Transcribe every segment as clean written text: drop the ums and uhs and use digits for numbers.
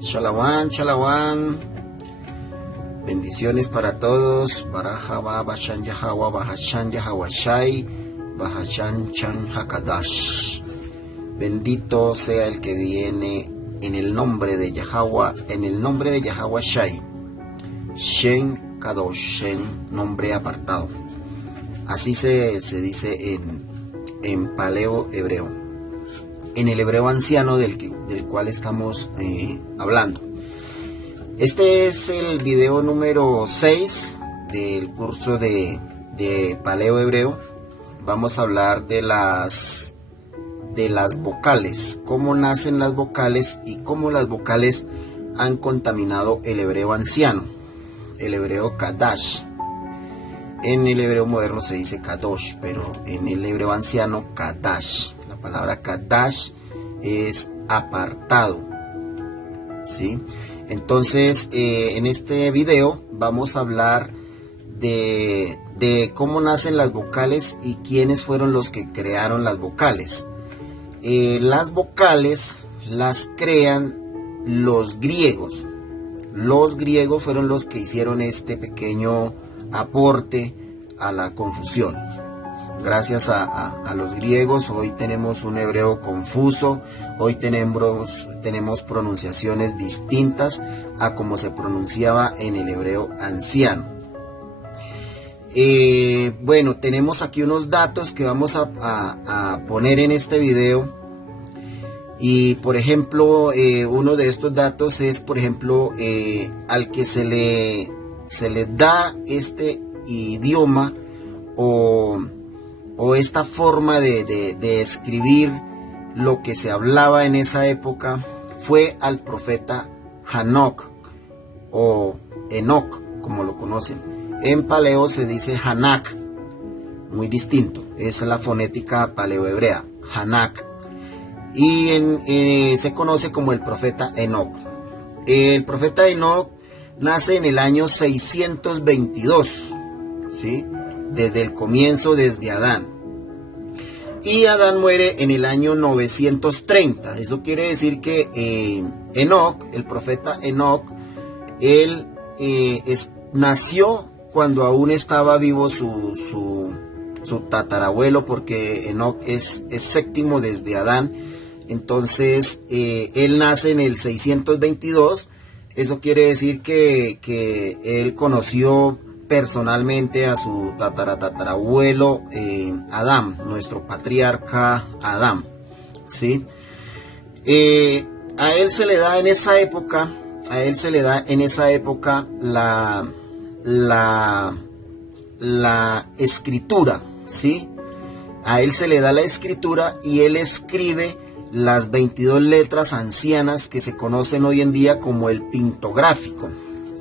Shalawan, Shalawan. Bendiciones para todos. Barajaba, Bashan Yahawa, Bahashan Yahawashai, Bahashan Chan Hakadash. Bendito sea el que viene en el nombre de Yahweh, en el nombre de Yahweh Shai. Shen Kadosh, Shen, nombre apartado. Así se dice en paleo hebreo, en el hebreo anciano del cual estamos hablando. Este es el video número 6 del curso de paleo hebreo. Vamos a hablar de las vocales, cómo nacen las vocales y cómo las vocales han contaminado el hebreo anciano, el hebreo Kadash. En el hebreo moderno se dice Kadosh, pero en el hebreo anciano Kadash. La palabra Kadash es apartado, ¿sí? Entonces, en este video vamos a hablar de cómo nacen las vocales y quiénes fueron los que crearon las vocales. Las vocales las crean los griegos. Los griegos fueron los que hicieron este pequeño aporte a la confusión. Gracias a los griegos hoy tenemos un hebreo confuso, hoy tenemos pronunciaciones distintas a como se pronunciaba en el hebreo anciano. Bueno, tenemos aquí unos datos que vamos a poner en este video. Y por ejemplo, uno de estos datos es, por ejemplo, al que se le da este idioma o esta forma de escribir lo que se hablaba en esa época fue al profeta Hanoc o Enoc, como lo conocen. En paleo se dice Hanak, muy distinto, es la fonética paleo-hebrea, Hanak. Y se conoce como el profeta Enoc. El profeta Enoc nace en el año 622, ¿sí? Desde el comienzo, desde Adán. Y Adán muere en el año 930. Eso quiere decir que Enoc, el profeta Enoc, él nació cuando aún estaba vivo su tatarabuelo, porque Enoc es séptimo desde Adán. Entonces, él nace en el 622. Eso quiere decir que él conoció personalmente a su tatarabuelo Adán, nuestro patriarca Adán, ¿sí? A él se le da en esa época, la escritura, ¿sí? A él se le da la escritura y él escribe las 22 letras ancianas que se conocen hoy en día como el pintográfico.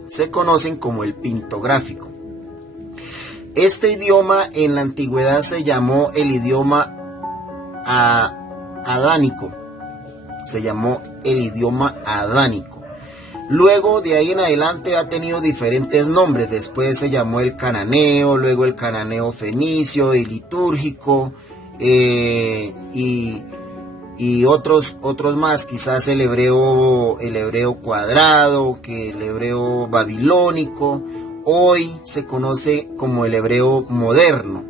Se conocen como el pintográfico. Este idioma en la antigüedad se llamó el idioma adánico. Se llamó el idioma adánico. Luego de ahí en adelante ha tenido diferentes nombres. Después se llamó el cananeo, luego el cananeo fenicio, el litúrgico y otros más, quizás el hebreo cuadrado, que el hebreo babilónico. Hoy se conoce como el hebreo moderno,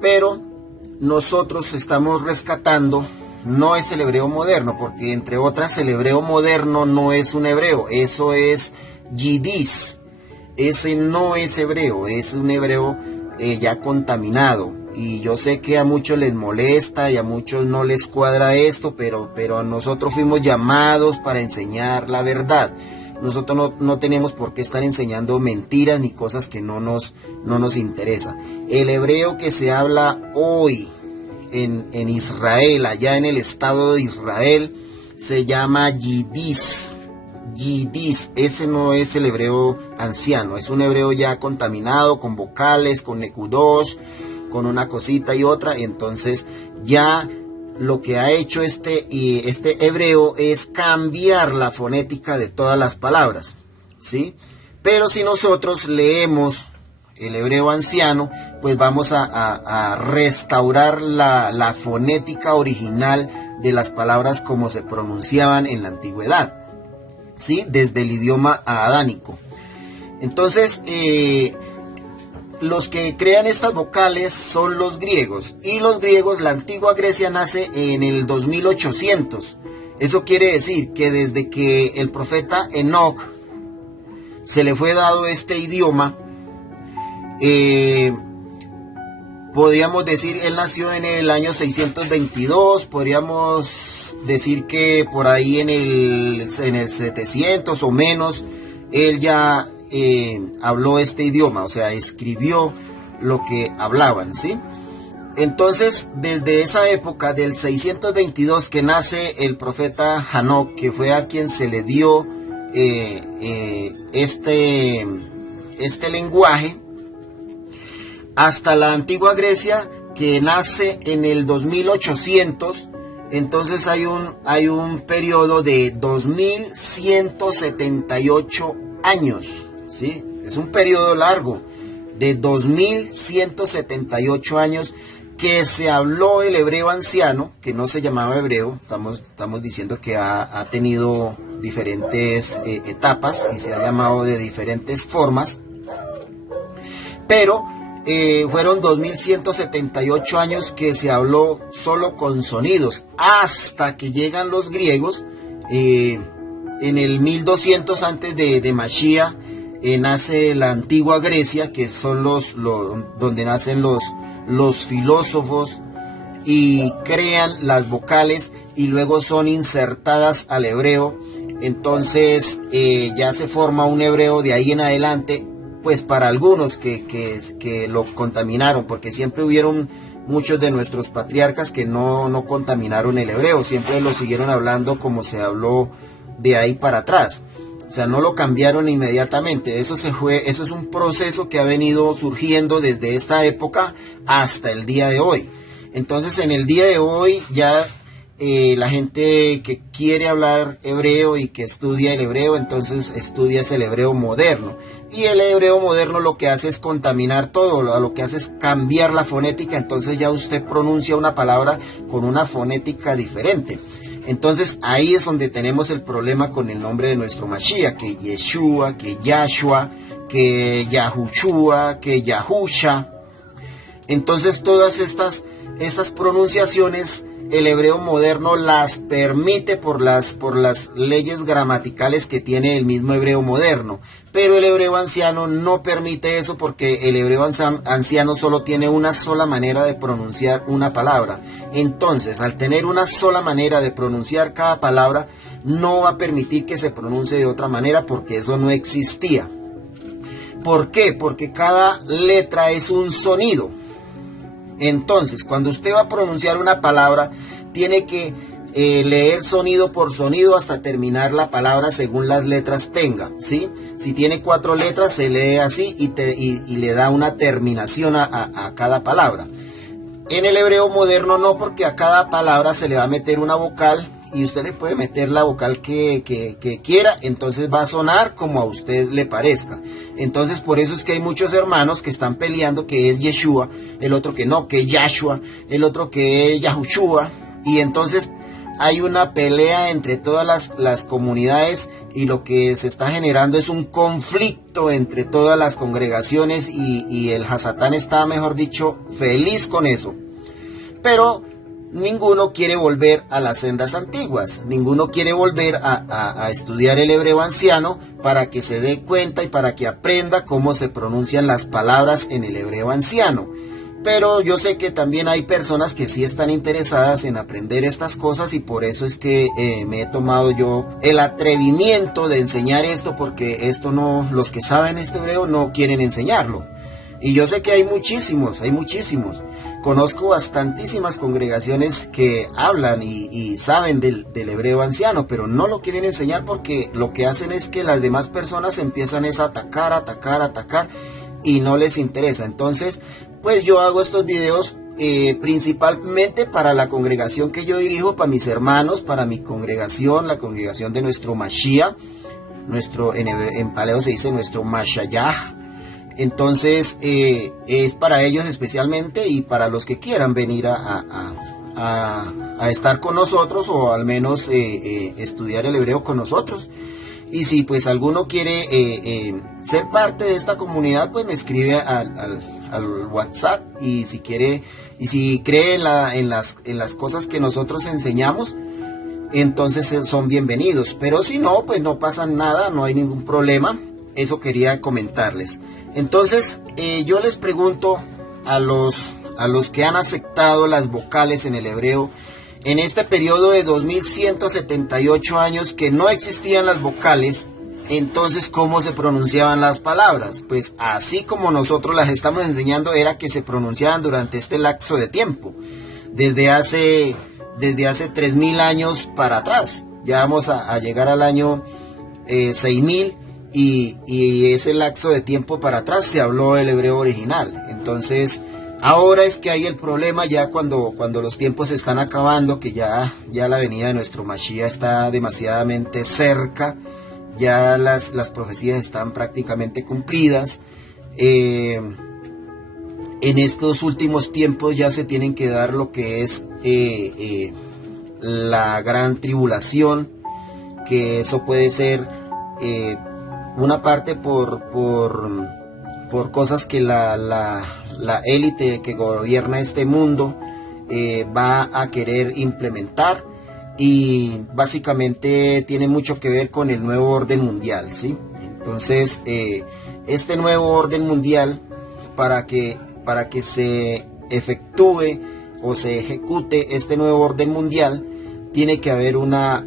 pero nosotros estamos rescatando, no es el hebreo moderno, porque entre otras el hebreo moderno no es un hebreo, eso es yidis, ese no es hebreo, es un hebreo ya contaminado. Y yo sé que a muchos les molesta y a muchos no les cuadra esto, pero a nosotros fuimos llamados para enseñar la verdad. Nosotros no tenemos por qué estar enseñando mentiras ni cosas que no nos interesan. El hebreo que se habla hoy en Israel, allá en el estado de Israel, se llama yidis. Yidis, ese no es el hebreo anciano, es un hebreo ya contaminado con vocales, con nekudosh, con una cosita y otra. Entonces ya lo que ha hecho este hebreo es cambiar la fonética de todas las palabras, ¿sí? Pero si nosotros leemos el hebreo anciano, pues vamos a restaurar la fonética original de las palabras como se pronunciaban en la antigüedad, ¿sí? Desde el idioma adánico. Entonces, los que crean estas vocales son los griegos. Y los griegos, la antigua Grecia nace en el 2800. Eso quiere decir que desde que el profeta Enoc se le fue dado este idioma, podríamos decir, él nació en el año 622, podríamos decir que por ahí en el 700 o menos, él ya habló este idioma, o sea, escribió lo que hablaban, ¿sí? Entonces, desde esa época del 622 que nace el profeta Hanoc, que fue a quien se le dio este lenguaje, hasta la antigua Grecia, que nace en el 2800, entonces hay un periodo de 2178 años, ¿sí? Es un periodo largo, de 2178 años, que se habló el hebreo anciano, que no se llamaba hebreo. Estamos diciendo que ha tenido diferentes etapas y se ha llamado de diferentes formas, pero fueron 2178 años que se habló solo con sonidos, hasta que llegan los griegos. En el 1200 antes de Mashiach nace la antigua Grecia, que son donde nacen los filósofos y crean las vocales y luego son insertadas al hebreo. Entonces ya se forma un hebreo de ahí en adelante, pues para algunos que lo contaminaron, porque siempre hubieron muchos de nuestros patriarcas que no contaminaron el hebreo, siempre lo siguieron hablando como se habló de ahí para atrás. O sea, no lo cambiaron inmediatamente. Eso es un proceso que ha venido surgiendo desde esta época hasta el día de hoy. Entonces, en el día de hoy ya la gente que quiere hablar hebreo y que estudia el hebreo, entonces estudia el hebreo moderno. Y el hebreo moderno lo que hace es contaminar todo, lo que hace es cambiar la fonética. Entonces ya usted pronuncia una palabra con una fonética diferente. Entonces ahí es donde tenemos el problema con el nombre de nuestro Mashiach, que Yeshua, que Yahshua, que Yahushua, que Yahusha. Entonces todas estas pronunciaciones el hebreo moderno las permite por las leyes gramaticales que tiene el mismo hebreo moderno, pero el hebreo anciano no permite eso, porque el hebreo anciano solo tiene una sola manera de pronunciar una palabra. Entonces, al tener una sola manera de pronunciar cada palabra, no va a permitir que se pronuncie de otra manera, porque eso no existía. ¿Por qué? Porque cada letra es un sonido. Entonces, cuando usted va a pronunciar una palabra, tiene que leer sonido por sonido hasta terminar la palabra según las letras tenga, ¿sí? Si tiene 4 letras, se lee así y le da una terminación a cada palabra. En el hebreo moderno no, porque a cada palabra se le va a meter una vocal y usted le puede meter la vocal que quiera, entonces va a sonar como a usted le parezca. Entonces por eso es que hay muchos hermanos que están peleando que es Yeshua, el otro que no, que es Yahshua, el otro que es Yahushua, y entonces hay una pelea entre todas las comunidades, y lo que se está generando es un conflicto entre todas las congregaciones, y el Hasatán está, mejor dicho, feliz con eso. Pero ninguno quiere volver a las sendas antiguas, ninguno quiere volver a estudiar el hebreo anciano para que se dé cuenta y para que aprenda cómo se pronuncian las palabras en el hebreo anciano. Pero yo sé que también hay personas que sí están interesadas en aprender estas cosas, y por eso es que me he tomado yo el atrevimiento de enseñar esto, porque esto no, los que saben este hebreo no quieren enseñarlo. Y yo sé que hay muchísimos. Conozco bastantísimas congregaciones que hablan y saben del hebreo anciano, pero no lo quieren enseñar, porque lo que hacen es que las demás personas empiezan a atacar, y no les interesa. Entonces, pues yo hago estos videos principalmente para la congregación que yo dirijo, para mis hermanos, para mi congregación, la congregación de nuestro Mashiach, en paleo se dice nuestro Mashayah. Entonces es para ellos especialmente, y para los que quieran venir a estar con nosotros, o al menos estudiar el hebreo con nosotros. Y si pues alguno quiere ser parte de esta comunidad, pues me escribe al WhatsApp, y si quiere, y si cree en las cosas que nosotros enseñamos, entonces son bienvenidos. Pero si no, pues no pasa nada, no hay ningún problema. Eso quería comentarles. Entonces yo les pregunto a los que han aceptado las vocales en el hebreo, en este periodo de 2178 años que no existían las vocales, entonces ¿cómo se pronunciaban las palabras? Pues así como nosotros las estamos enseñando, era que se pronunciaban durante este lapso de tiempo, desde hace 3000 años para atrás. Ya vamos a llegar al año 6000, y ese lapso de tiempo para atrás se habló el hebreo original. Entonces ahora es que hay el problema, ya cuando los tiempos se están acabando, que ya la venida de nuestro Mashiach está demasiadamente cerca, ya las profecías están prácticamente cumplidas. En estos últimos tiempos ya se tienen que dar lo que es la gran tribulación, que eso puede ser una parte por cosas que la élite que gobierna este mundo va a querer implementar, y básicamente tiene mucho que ver con el nuevo orden mundial, ¿sí? Entonces este nuevo orden mundial, para que se efectúe o se ejecute este nuevo orden mundial, tiene que haber va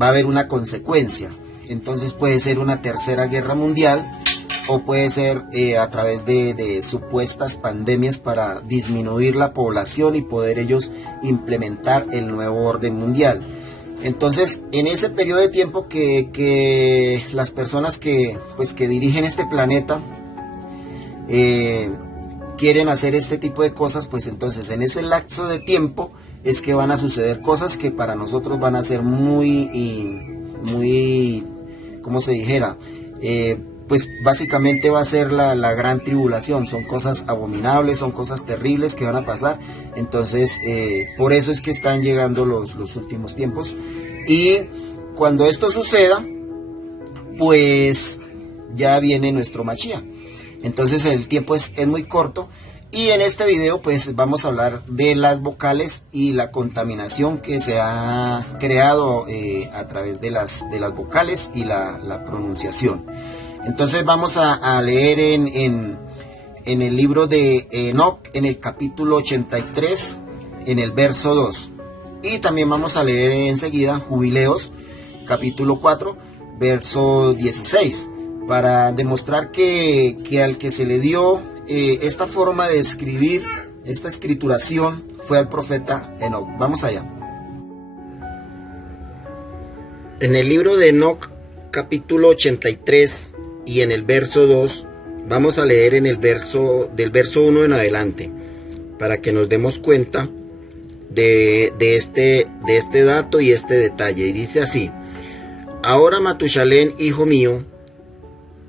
a haber una consecuencia. Entonces puede ser una tercera guerra mundial, o puede ser a través de supuestas pandemias para disminuir la población y poder ellos implementar el nuevo orden mundial. Entonces, en ese periodo de tiempo que las personas que dirigen este planeta quieren hacer este tipo de cosas, pues entonces en ese lapso de tiempo es que van a suceder cosas que para nosotros van a ser muy, ¿cómo se dijera? Pues básicamente va a ser la gran tribulación. Son cosas abominables, son cosas terribles que van a pasar. Entonces por eso es que están llegando los últimos tiempos, y cuando esto suceda, pues ya viene nuestro Mashiach. Entonces el tiempo es muy corto, y en este video pues vamos a hablar de las vocales y la contaminación que se ha creado a través de las vocales y la pronunciación. Entonces vamos a leer en el libro de Enoch, en el capítulo 83, en el verso 2. Y también vamos a leer enseguida Jubileos, capítulo 4, verso 16, para demostrar que al que se le dio esta forma de escribir, esta escrituración, fue al profeta Enoch. Vamos allá. En el libro de Enoch, capítulo 83, y en el verso 2, vamos a leer del verso 1 en adelante, para que nos demos cuenta de este dato y este detalle. Y dice así: ahora, Matusalén, hijo mío,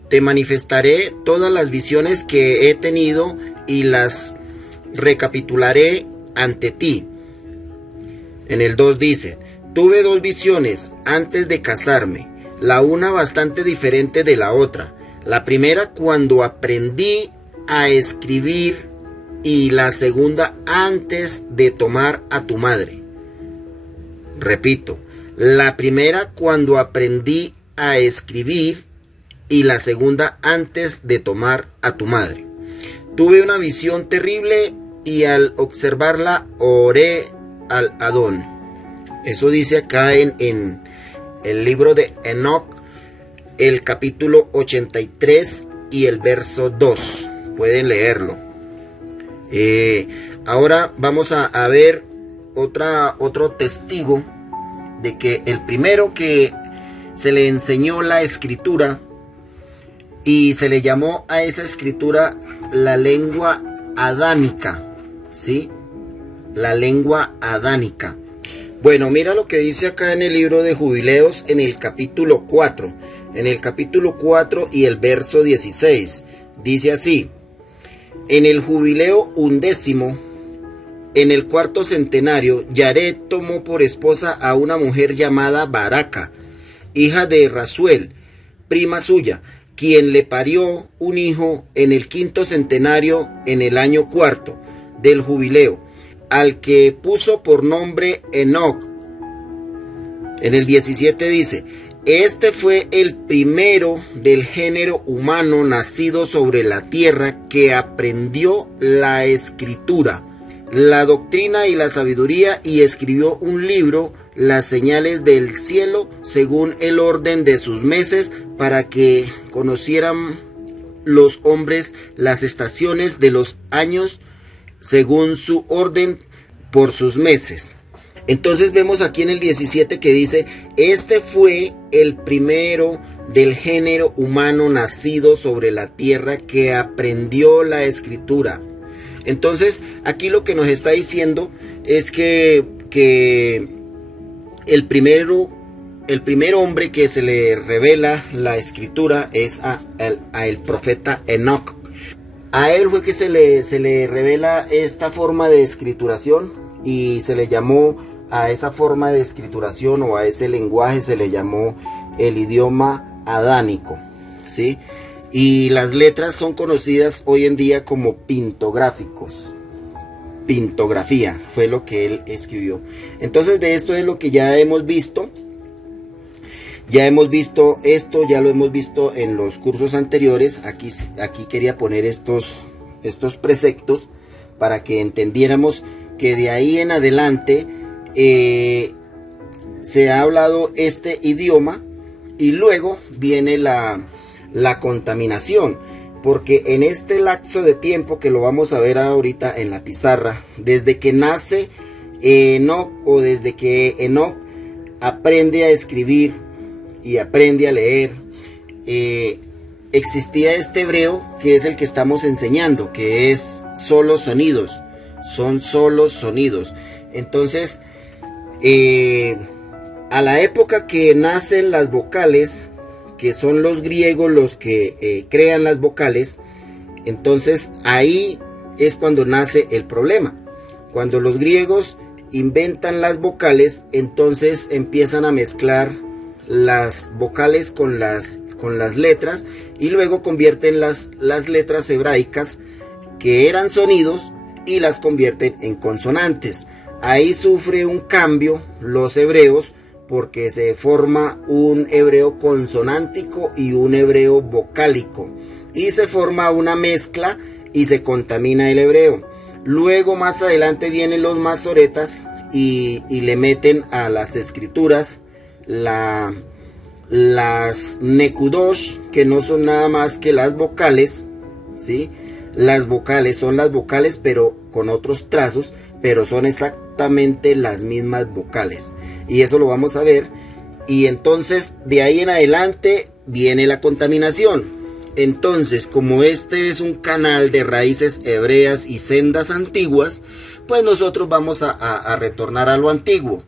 te manifestaré todas las visiones que he tenido y las recapitularé ante ti. En el 2 dice: tuve 2 visiones antes de casarme, la una bastante diferente de la otra. La primera cuando aprendí a escribir, y la segunda antes de tomar a tu madre. Repito, la primera cuando aprendí a escribir, y la segunda antes de tomar a tu madre. Tuve una visión terrible, y al observarla oré al Adón. Eso dice acá en el libro de Enoch, el capítulo 83 y el verso 2. Pueden leerlo. Ahora vamos a ver otro testigo de que el primero que se le enseñó la escritura, y se le llamó a esa escritura la lengua adánica, ¿sí? La lengua adánica. Bueno, mira lo que dice acá en el libro de Jubileos, en el capítulo 4. En el capítulo 4 y el verso 16. Dice así: en el jubileo 11, en el 4º centenario, Yared tomó por esposa a una mujer llamada Baraca, hija de Rasuel, prima suya, quien le parió un hijo en el 5º centenario, en el año 4º del jubileo, al que puso por nombre Enoc. En el 17 dice: este fue el primero del género humano nacido sobre la tierra que aprendió la escritura, la doctrina y la sabiduría, y escribió un libro, las señales del cielo, según el orden de sus meses, para que conocieran los hombres las estaciones de los años, según su orden, por sus meses. Entonces vemos aquí en el 17 que dice: este fue el primero del género humano nacido sobre la tierra que aprendió la escritura. Entonces aquí lo que nos está diciendo es que el primer hombre que se le revela la escritura es a el profeta Enoc. A él fue que se le revela esta forma de escrituración, y se le llamó a esa forma de escrituración, o a ese lenguaje, se le llamó el idioma adánico, ¿sí? Y las letras son conocidas hoy en día como pintográficos. Pintografía fue lo que él escribió. Entonces de esto es lo que ya hemos visto. Ya hemos visto esto, ya lo hemos visto en los cursos anteriores. Aquí quería poner estos preceptos para que entendiéramos que de ahí en adelante se ha hablado este idioma, y luego viene la contaminación, porque en este lapso de tiempo, que lo vamos a ver ahorita en la pizarra, desde que nace Enoc, o desde que Enoc aprende a escribir y aprende a leer, existía este hebreo que es el que estamos enseñando, que es solo sonidos, son solo sonidos. Entonces a la época que nacen las vocales, que son los griegos los que crean las vocales, entonces ahí es cuando nace el problema. Cuando los griegos inventan las vocales, entonces empiezan a mezclar las vocales con las letras, y luego convierten las letras hebraicas que eran sonidos y las convierten en consonantes. Ahí sufre un cambio los hebreos, porque se forma un hebreo consonántico y un hebreo vocálico, y se forma una mezcla y se contamina el hebreo. Luego más adelante vienen los masoretas y le meten a las escrituras las nekudosh, que no son nada más que las vocales, ¿sí? Las vocales son las vocales, pero con otros trazos, pero son exactamente las mismas vocales, y eso lo vamos a ver. Y entonces de ahí en adelante viene la contaminación. Entonces, como este es un canal de raíces hebreas y sendas antiguas, pues nosotros vamos a retornar a lo antiguo,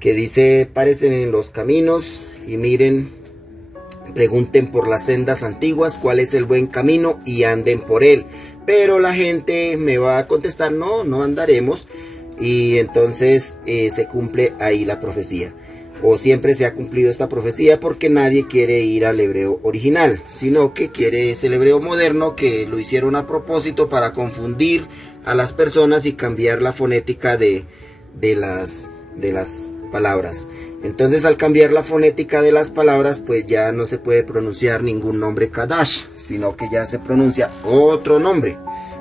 que dice: parecen en los caminos y miren, pregunten por las sendas antiguas cuál es el buen camino y anden por él. Pero la gente me va a contestar: no andaremos. Y entonces se cumple ahí la profecía, o siempre se ha cumplido esta profecía, porque nadie quiere ir al hebreo original, sino que quiere ese hebreo moderno, que lo hicieron a propósito para confundir a las personas y cambiar la fonética de las palabras. Entonces, al cambiar la fonética de las palabras, pues ya no se puede pronunciar ningún nombre Kadash, sino que ya se pronuncia otro nombre,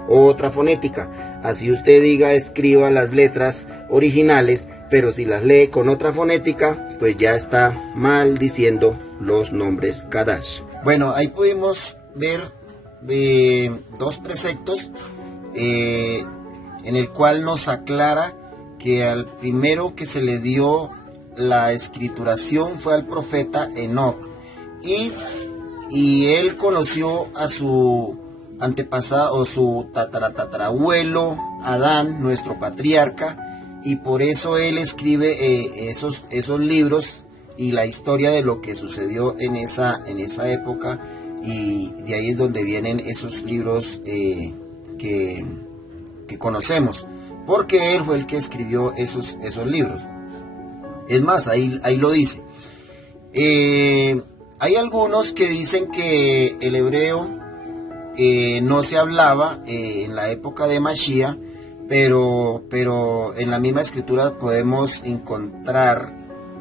otra fonética. Así usted diga, escriba las letras originales, pero si las lee con otra fonética, pues ya está mal diciendo los nombres Kadash. Bueno, ahí pudimos ver dos preceptos en el cual nos aclara que al primero que se le dio la escrituración fue al profeta Enoc, y él conoció a su antepasado, o su tatarabuelo Adán, nuestro patriarca, y por eso él escribe esos libros y la historia de lo que sucedió en esa época, y de ahí es donde vienen esos libros que conocemos, porque él fue el que escribió esos libros. Es más, ahí lo dice. Hay algunos que dicen que el hebreo no se hablaba en la época de Mashiach, pero en la misma escritura podemos encontrar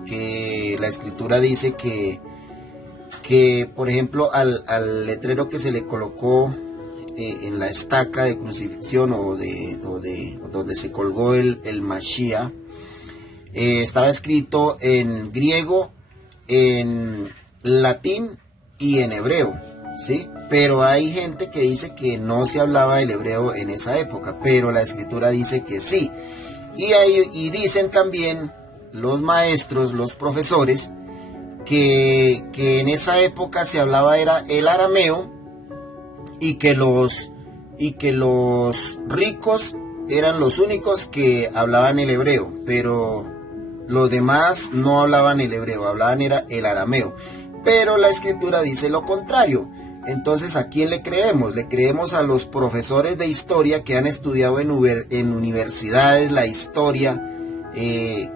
que la escritura dice que por ejemplo, al letrero que se le colocó en la estaca de crucifixión o donde se colgó el Mashiach, estaba escrito en griego, en latín y en hebreo, ¿sí? Pero hay gente que dice que no se hablaba el hebreo en esa época, pero la escritura dice que sí. Y dicen también los maestros, los profesores, que en esa época se hablaba era el arameo y que los ricos eran los únicos que hablaban el hebreo, pero los demás no hablaban el hebreo, hablaban era el arameo. Pero la escritura dice lo contrario. Entonces, ¿a quién le creemos? Le creemos a los profesores de historia que han estudiado en universidades la historia.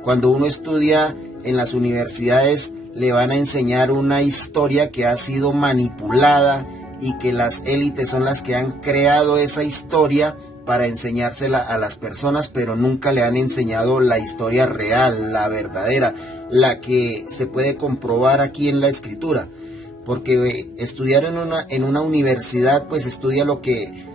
Cuando uno estudia en las universidades, le van a enseñar una historia que ha sido manipulada y que las élites son las que han creado esa historia para enseñársela a las personas, pero nunca le han enseñado la historia real, la verdadera, la que se puede comprobar aquí en la escritura. Porque estudiar en una universidad, pues estudia lo que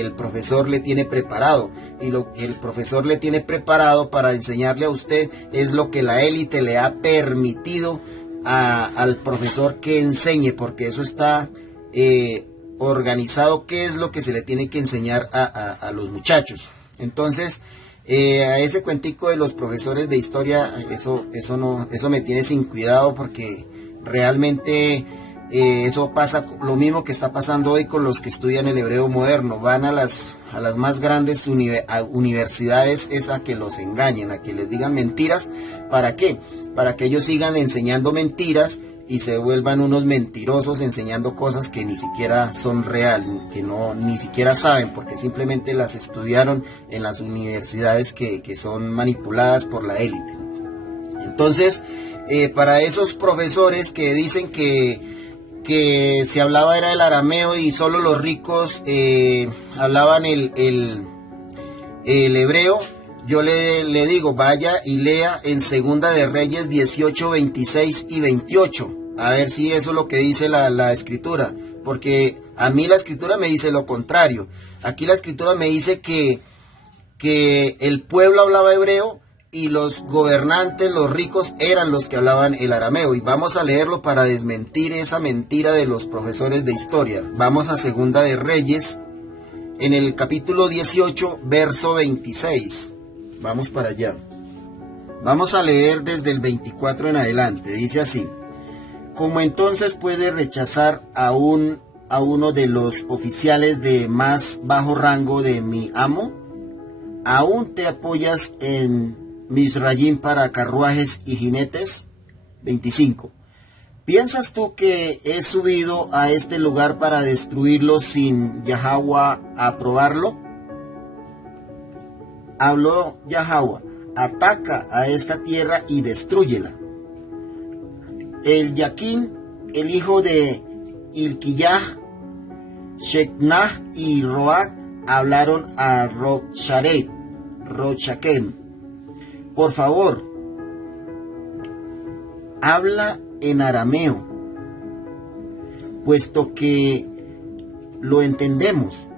el profesor le tiene preparado, y lo que el profesor le tiene preparado para enseñarle a usted es lo que la élite le ha permitido al profesor que enseñe, porque eso está organizado, qué es lo que se le tiene que enseñar a los muchachos. Entonces, a ese cuentico de los profesores de historia, eso me tiene sin cuidado, porque realmente eso pasa lo mismo que está pasando hoy con los que estudian el hebreo moderno. Van a las más grandes universidades es a que los engañen, a que les digan mentiras. ¿Para qué? Para que ellos sigan enseñando mentiras y se vuelvan unos mentirosos enseñando cosas que ni siquiera son real, que ni siquiera saben, porque simplemente las estudiaron en las universidades que son manipuladas por la élite. Entonces, para esos profesores que dicen que se hablaba era el arameo y solo los ricos hablaban el hebreo, yo le digo, vaya y lea en Segunda de Reyes 18, 26 y 28, a ver si eso es lo que dice la escritura, porque a mí la escritura me dice lo contrario. Aquí la escritura me dice que el pueblo hablaba hebreo y los gobernantes, los ricos, eran los que hablaban el arameo. Y vamos a leerlo para desmentir esa mentira de los profesores de historia. Vamos a Segunda de Reyes, en el capítulo 18, verso 26. Vamos para allá. Vamos a leer desde el 24 en adelante. Dice así: ¿Cómo entonces puede rechazar a uno de los oficiales de más bajo rango de mi amo? ¿Aún te apoyas en Misrayim para carruajes y jinetes? 25. ¿Piensas tú que he subido a este lugar para destruirlo sin Yahweh aprobarlo? Habló Yahweh: ataca a esta tierra y destrúyela. El Yaquín, el hijo de Ilquiyah, Shecnah y Roach hablaron a Rochaquem: por favor, habla en arameo, puesto que lo entendemos.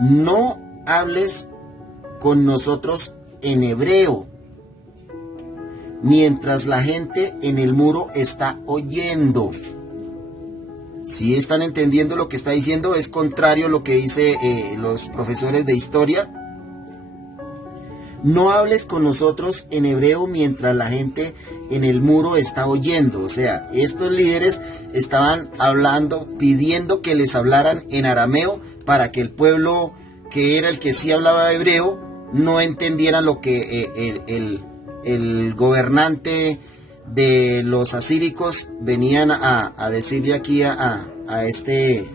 No hables con nosotros en hebreo, mientras la gente en el muro está oyendo. Si están entendiendo lo que está diciendo, es contrario a lo que dice los profesores de historia. No hables con nosotros en hebreo mientras la gente en el muro está oyendo. O sea, estos líderes estaban hablando, pidiendo que les hablaran en arameo para que el pueblo, que era el que sí hablaba hebreo, no entendiera lo que el gobernante de los asíricos venían a decirle aquí a este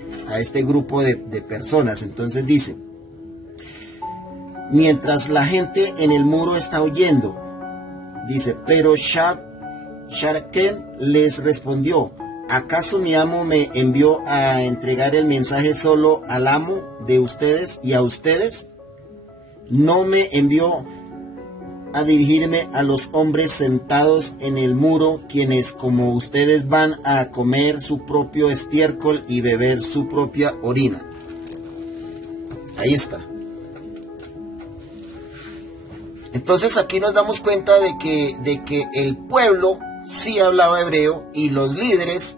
grupo de personas. Entonces dice: mientras la gente en el muro está oyendo, dice, pero Sharken les respondió: ¿acaso mi amo me envió a entregar el mensaje solo al amo de ustedes y a ustedes? ¿No me envió a dirigirme a los hombres sentados en el muro, quienes como ustedes van a comer su propio estiércol y beber su propia orina? Ahí está. Entonces aquí nos damos cuenta de que el pueblo sí hablaba hebreo y los líderes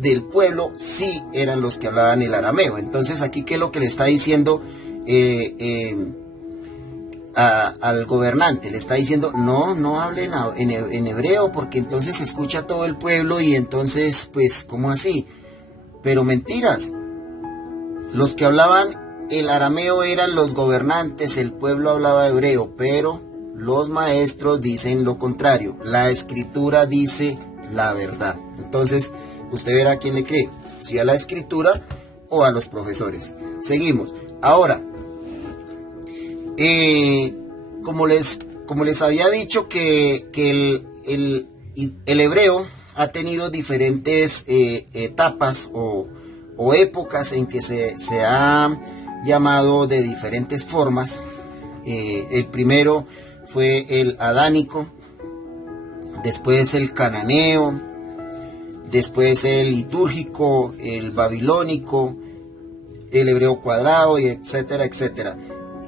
del pueblo sí eran los que hablaban el arameo. Entonces aquí, ¿qué es lo que le está diciendo al gobernante? Le está diciendo: no hablen en hebreo, porque entonces se escucha todo el pueblo y entonces, pues, ¿cómo así? Pero mentiras. Los que hablaban el arameo eran los gobernantes, el pueblo hablaba hebreo, pero los maestros dicen lo contrario. La escritura dice la verdad. Entonces, usted verá a quién le cree, si a la escritura o a los profesores. Seguimos. Ahora, como les había dicho que el hebreo ha tenido diferentes etapas o épocas en que se ha llamado de diferentes formas. El primero fue el adánico, después el cananeo, después el litúrgico, el babilónico, el hebreo cuadrado, y etcétera, etcétera.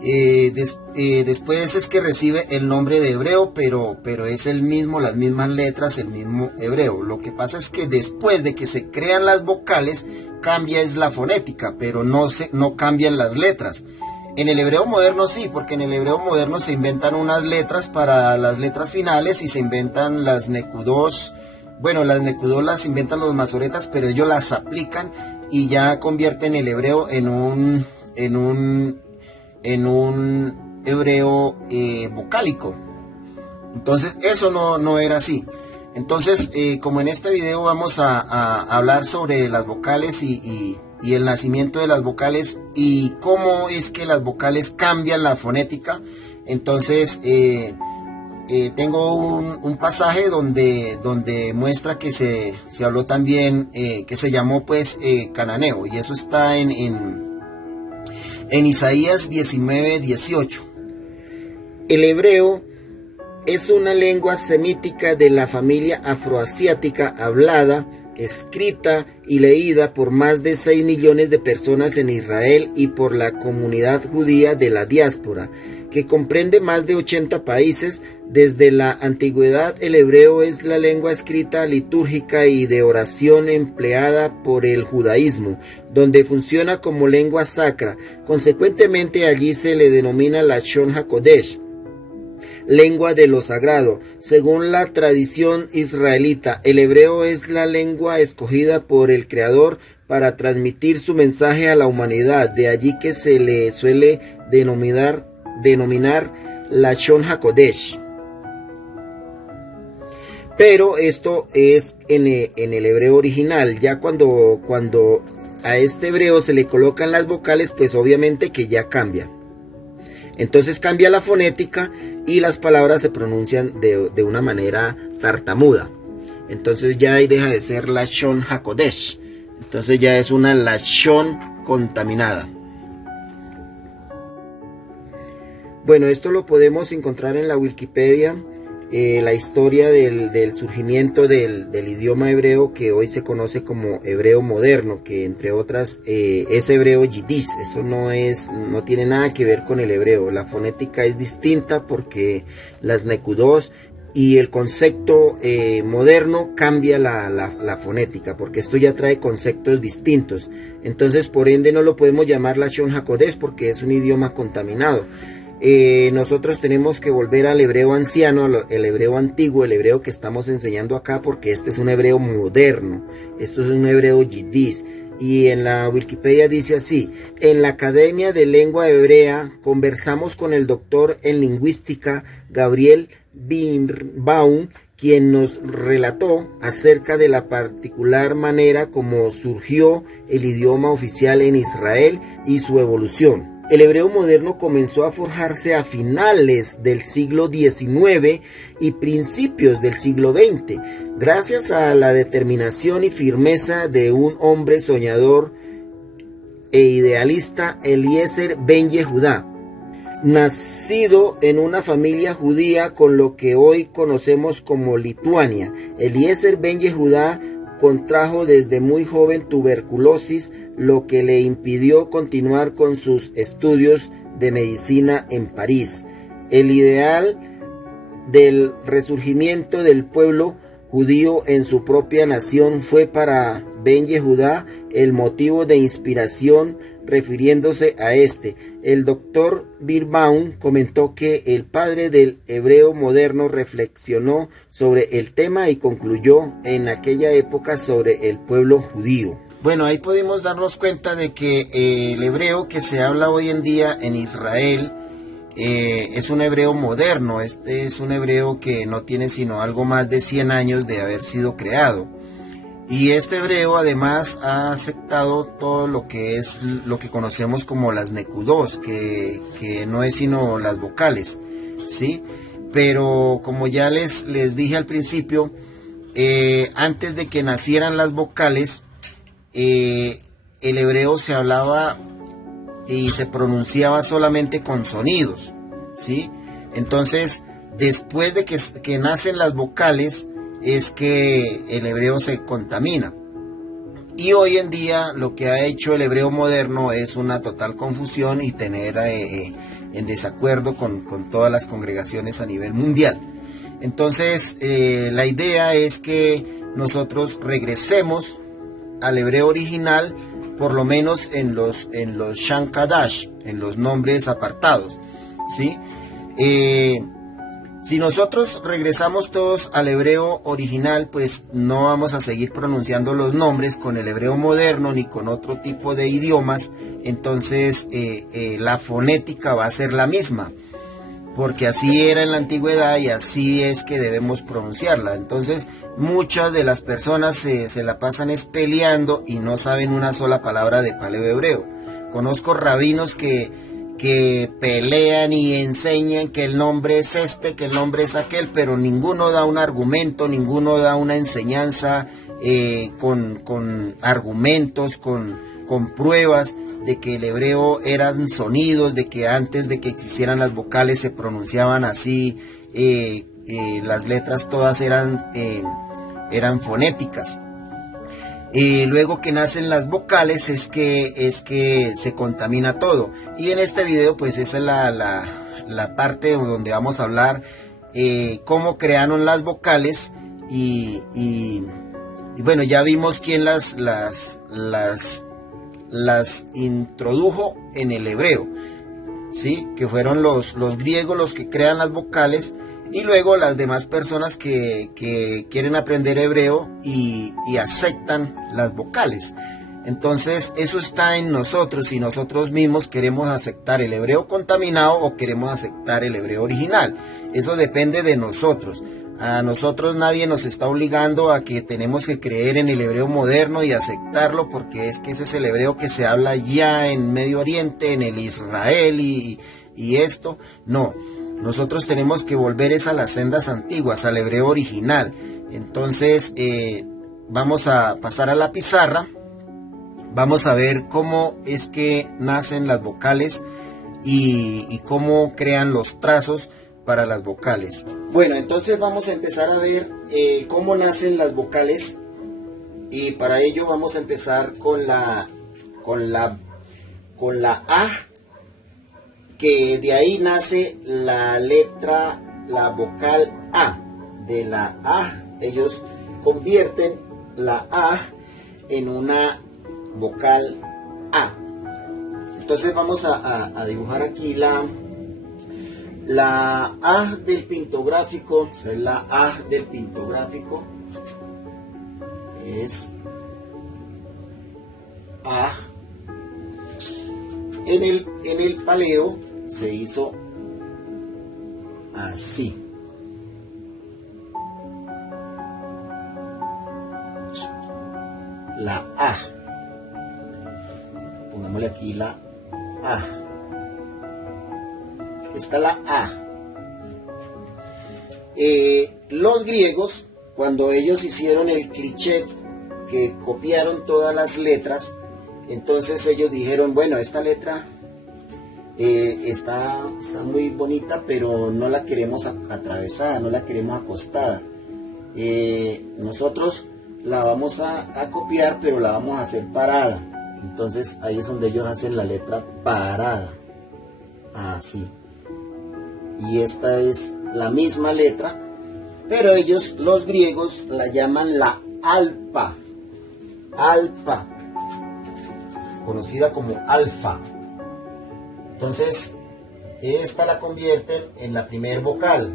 Después es que recibe el nombre de hebreo, pero es el mismo, las mismas letras, el mismo hebreo. Lo que pasa es que después de que se crean las vocales, cambia es la fonética, pero no cambian las letras. En el hebreo moderno sí, porque en el hebreo moderno se inventan unas letras para las letras finales y se inventan las nekudot. Bueno, las nekudot las inventan los masoretas, pero ellos las aplican y ya convierten el hebreo en un hebreo vocálico. Entonces eso no era así. Entonces, como en este video vamos a hablar sobre las vocales y el nacimiento de las vocales y cómo es que las vocales cambian la fonética, entonces tengo un pasaje donde muestra que se habló también, que se llamó pues cananeo, y eso está en Isaías 19:18. El hebreo es una lengua semítica de la familia afroasiática hablada, escrita y leída por más de 6 millones de personas en Israel y por la comunidad judía de la diáspora, que comprende más de 80 países. Desde la antigüedad, el hebreo es la lengua escrita, litúrgica y de oración empleada por el judaísmo, donde funciona como lengua sacra. Consecuentemente, allí se le denomina Lashon HaKodesh, lengua de lo sagrado. Según la tradición israelita, el hebreo es la lengua escogida por el Creador para transmitir su mensaje a la humanidad. De allí que se le suele denominar Lashon HaKodesh. Pero esto es en el hebreo original. Ya cuando a este hebreo se le colocan las vocales, pues obviamente que ya cambia. Entonces cambia la fonética y las palabras se pronuncian de una manera tartamuda. Entonces ya ahí deja de ser Lashon HaKodesh. Entonces ya es una Lashon contaminada. Bueno, esto lo podemos encontrar en la Wikipedia. La historia del surgimiento del idioma hebreo, que hoy se conoce como hebreo moderno, que entre otras es hebreo yiddish. Eso no tiene nada que ver con el hebreo. La fonética es distinta porque las nekudot y el concepto moderno cambia la fonética, porque esto ya trae conceptos distintos. Entonces, por ende, no lo podemos llamar Lashon HaKodesh porque es un idioma contaminado. Nosotros tenemos que volver al hebreo anciano, el hebreo antiguo, el hebreo que estamos enseñando acá, porque este es un hebreo moderno, esto es un hebreo yiddish. Y en la Wikipedia dice así: en la Academia de Lengua Hebrea conversamos con el doctor en lingüística Gabriel Birnbaum, quien nos relató acerca de la particular manera como surgió el idioma oficial en Israel y su evolución. El hebreo moderno comenzó a forjarse a finales del siglo XIX y principios del siglo XX, gracias a la determinación y firmeza de un hombre soñador e idealista, Eliezer Ben Yehudá. Nacido en una familia judía con lo que hoy conocemos como Lituania, Eliezer Ben Yehudá contrajo desde muy joven tuberculosis, lo que le impidió continuar con sus estudios de medicina en París. El ideal del resurgimiento del pueblo judío en su propia nación fue para Ben Yehudá el motivo de inspiración. Refiriéndose a este, el doctor Birbaum comentó que el padre del hebreo moderno reflexionó sobre el tema y concluyó en aquella época sobre el pueblo judío. Bueno, ahí podemos darnos cuenta de que el hebreo que se habla hoy en día en Israel es un hebreo moderno. Este es un hebreo que no tiene sino algo más de 100 años de haber sido creado. Y este hebreo además ha aceptado todo lo que es lo que conocemos como las nekudot, que no es sino las vocales, ¿sí? Pero como ya les dije al principio, antes de que nacieran las vocales, el hebreo se hablaba y se pronunciaba solamente con sonidos, ¿sí? Entonces, después de que nacen las vocales, es que el hebreo se contamina. Y hoy en día lo que ha hecho el hebreo moderno es una total confusión y tener en desacuerdo con todas las congregaciones a nivel mundial. Entonces, la idea es que nosotros regresemos al hebreo original, por lo menos en los Shan Kadash, en los nombres apartados, ¿sí? Si nosotros regresamos todos al hebreo original, pues no vamos a seguir pronunciando los nombres con el hebreo moderno ni con otro tipo de idiomas. Entonces la fonética va a ser la misma, porque así era en la antigüedad y así es que debemos pronunciarla. Entonces muchas de las personas se la pasan peleando y no saben una sola palabra de paleohebreo. Conozco rabinos que pelean y enseñan que el nombre es este, que el nombre es aquel, pero ninguno da un argumento, ninguno da una enseñanza con argumentos, con pruebas de que el hebreo eran sonidos, de que antes de que existieran las vocales se pronunciaban así, las letras todas eran fonéticas. Luego que nacen las vocales es que se contamina todo. Y en este video pues esa es la parte donde vamos a hablar cómo crearon las vocales y bueno, ya vimos quién las introdujo en el hebreo, ¿sí? Que fueron los griegos los que crean las vocales. Y luego las demás personas que quieren aprender hebreo y aceptan las vocales. Entonces eso está en nosotros, si nosotros mismos queremos aceptar el hebreo contaminado o queremos aceptar el hebreo original. Eso depende de nosotros. A nosotros nadie nos está obligando a que tenemos que creer en el hebreo moderno y aceptarlo, porque es que ese es el hebreo que se habla ya en Medio Oriente, en el Israel y esto. No. Nosotros tenemos que volver a las sendas antiguas, al hebreo original. Entonces, vamos a pasar a la pizarra. Vamos a ver cómo es que nacen las vocales y cómo crean los trazos para las vocales. Bueno, entonces vamos a empezar a ver cómo nacen las vocales. Y para ello vamos a empezar con la A, que de ahí nace la vocal A. De la A, ellos convierten la A en una vocal A. Entonces vamos a dibujar aquí la A del pintográfico. Esa es la A del pintográfico. Es A. En el paleo se hizo así. La A. Pongámosle aquí la A. está la A. Los griegos, cuando ellos hicieron el cliché, que copiaron todas las letras, entonces ellos dijeron, bueno, esta letra está muy bonita, pero no la queremos atravesada, no la queremos acostada. Nosotros la vamos a copiar, pero la vamos a hacer parada. Entonces ahí es donde ellos hacen la letra parada, así. Y esta es la misma letra, pero ellos, los griegos, la llaman la alfa, conocida como alfa. Entonces esta la convierten en la primer vocal,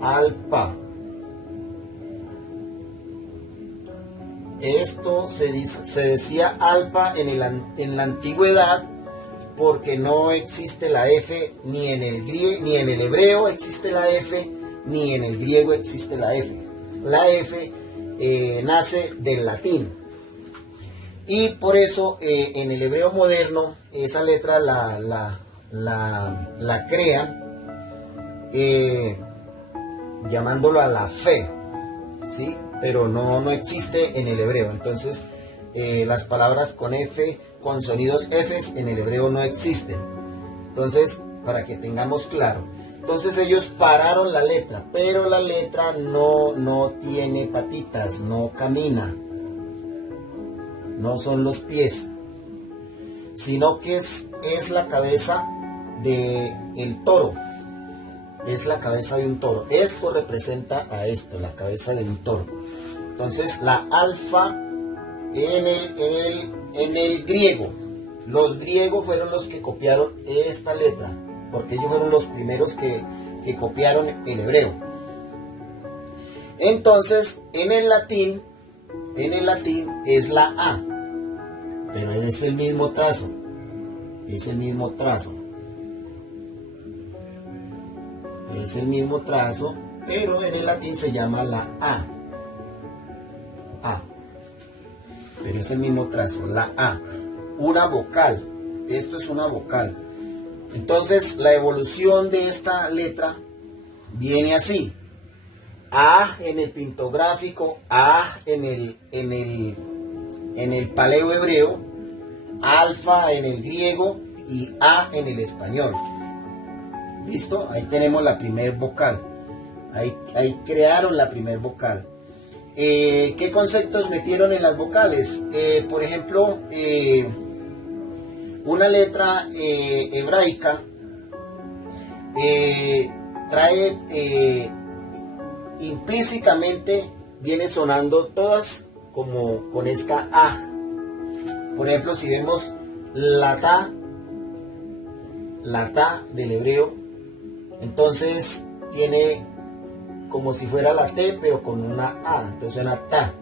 alfa. Esto se decía alfa en la antigüedad, porque no existe la F ni en el hebreo existe la F, ni en el griego existe la F. La F nace del latín. Y por eso en el hebreo moderno esa letra la crean llamándolo a la fe, ¿sí? Pero no existe en el hebreo. Entonces las palabras con F, con sonidos Fs en el hebreo no existen. Entonces, para que tengamos claro. Entonces ellos pararon la letra, pero la letra no tiene patitas, no camina. No son los pies, sino que es la cabeza del toro. Es la cabeza de un toro. Esto representa a esto, la cabeza de un toro. Entonces la alfa en el griego. Los griegos fueron los que copiaron esta letra, porque ellos fueron los primeros que copiaron el hebreo. Entonces en el latín es la A, pero es el mismo trazo, es el mismo trazo, pero en el latín se llama la A, pero es el mismo trazo, la A, una vocal. Esto es una vocal. Entonces la evolución de esta letra viene así: A en el pictográfico, A en el paleo hebreo, alfa en el griego y A en el español. ¿Listo? Ahí tenemos la primer vocal. Ahí crearon la primer vocal. ¿Qué conceptos metieron en las vocales? Por ejemplo, una letra hebraica trae implícitamente, viene sonando todas como con esta A. Por ejemplo, si vemos la ta del hebreo, entonces tiene como si fuera la T, pero con una A, entonces suena ta,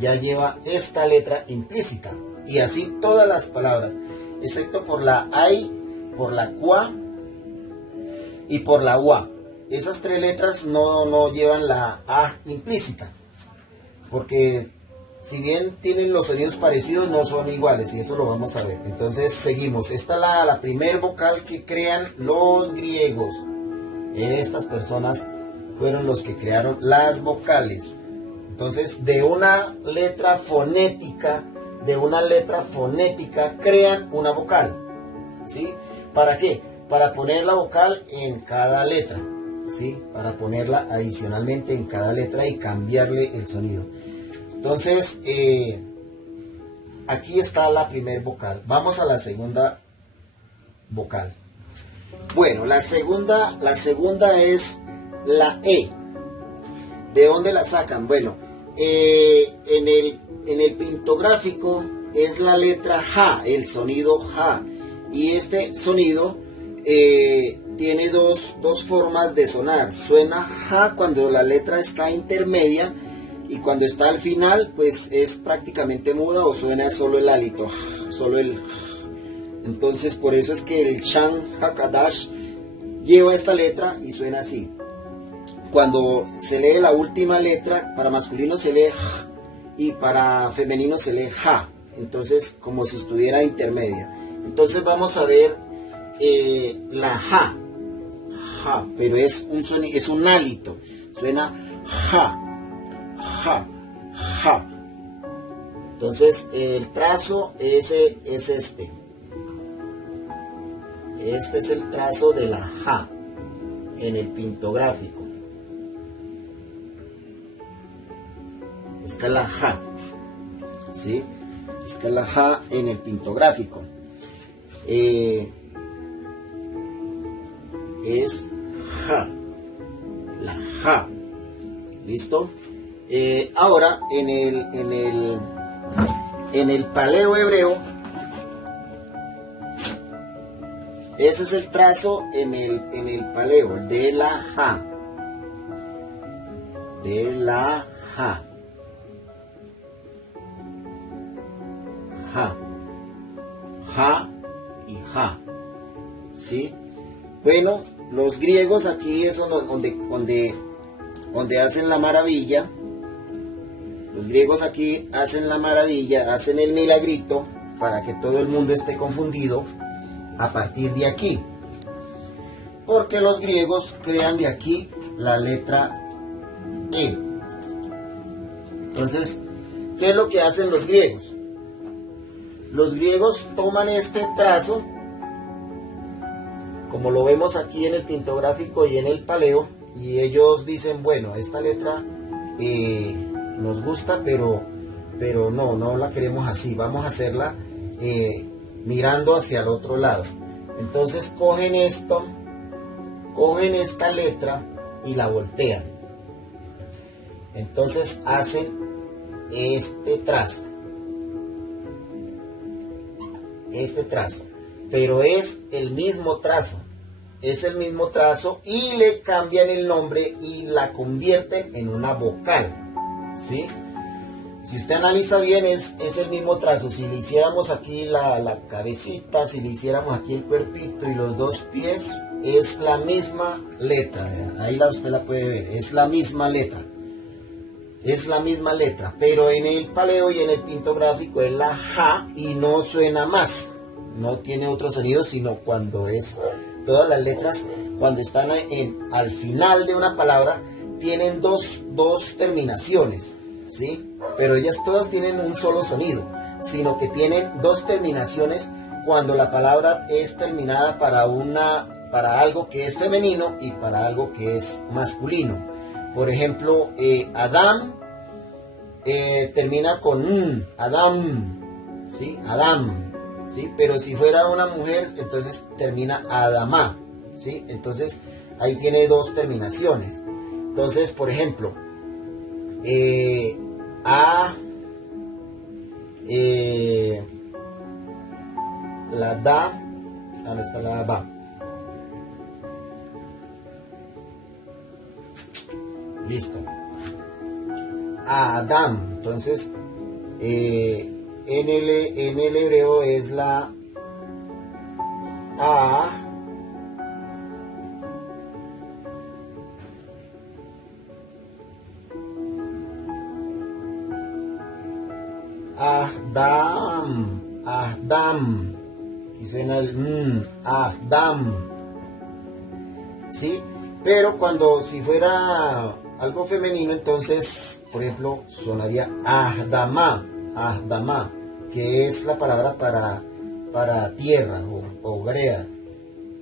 ya lleva esta letra implícita. Y así todas las palabras, excepto por la ay, por la cua y por la ua. Esas tres letras no llevan la A implícita, porque si bien tienen los sonidos parecidos, no son iguales, y eso lo vamos a ver. Entonces seguimos. Esta es la primer vocal que crean los griegos. Estas personas fueron los que crearon las vocales. Entonces, de una letra fonética crean una vocal, ¿sí? ¿Para qué? Para poner la vocal en cada letra, ¿sí? Para ponerla adicionalmente en cada letra y cambiarle el sonido. Entonces, aquí está la primer vocal. Vamos a la segunda vocal. Bueno, la segunda es la E. ¿De dónde la sacan? Bueno, en el pictográfico es la letra Ja, el sonido Ja. Y este sonido tiene dos formas de sonar. Suena Ja cuando la letra está intermedia, y cuando está al final, pues es prácticamente muda o suena solo el hálito, solo el. Entonces, por eso es que el Shan Hakadash lleva esta letra y suena así. Cuando se lee la última letra, para masculino se lee J y para femenino se lee Ja. Entonces, como si estuviera intermedia. Entonces vamos a ver la ja, ja, pero es un sonido, es un hálito, suena ja, ja, ja. Entonces el trazo es este. Este es el trazo de la ja en el pintográfico. Esta es la ja, ¿sí? Esta es la ja en el pintográfico. Es ja, la ja. ¿Listo? Ahora en el paleo hebreo, ese es el trazo en el paleo de la ja. De la ja. Ja. Ja y ja. ¿Sí? Bueno, los griegos aquí es donde hacen la maravilla. Los griegos aquí hacen la maravilla, hacen el milagrito para que todo el mundo esté confundido a partir de aquí. Porque los griegos crean de aquí la letra E. Entonces, ¿qué es lo que hacen los griegos? Los griegos toman este trazo, como lo vemos aquí en el pintográfico y en el paleo, y ellos dicen, bueno, esta letra nos gusta, pero no la queremos así, vamos a hacerla mirando hacia el otro lado. Entonces cogen esta letra y la voltean. Entonces hacen este trazo, pero es el mismo trazo, y le cambian el nombre y la convierten en una vocal, ¿sí? Si usted analiza bien, es el mismo trazo. Si le hiciéramos aquí la cabecita, si le hiciéramos aquí el cuerpito y los dos pies, es la misma letra. Ahí usted la puede ver, es la misma letra. Es la misma letra, pero en el paleo y en el pintográfico es la ja y no suena más. No tiene otro sonido, sino cuando es todas las letras, cuando están al final de una palabra, tienen dos terminaciones, ¿sí? Pero ellas todas tienen un solo sonido, sino que tienen dos terminaciones cuando la palabra es terminada para algo que es femenino y para algo que es masculino. Por ejemplo, Adam termina con Adam, ¿sí? Adam, ¿sí? Pero si fuera una mujer, entonces termina Adamá, ¿sí? Entonces ahí tiene dos terminaciones. Entonces, por ejemplo, la da, ¿dónde está la ba? Listo. Adam. Entonces, en el hebreo es la A. Ahdam. Y suena el Ahdam. ¿Sí? Pero si fuera algo femenino, entonces, por ejemplo, sonaría Ahdama, que es la palabra para tierra o brea,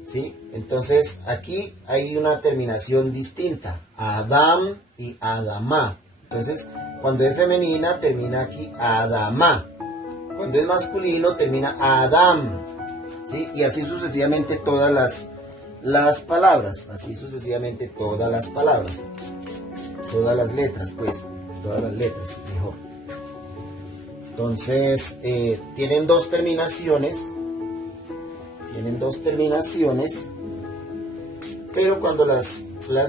¿sí? Entonces, aquí hay una terminación distinta, Adam y Adama. Entonces, cuando es femenina, termina aquí Adama. Cuando es masculino, termina Adam, ¿sí? Y así sucesivamente todas las palabras, todas las letras, mejor. Entonces, tienen dos terminaciones, pero cuando las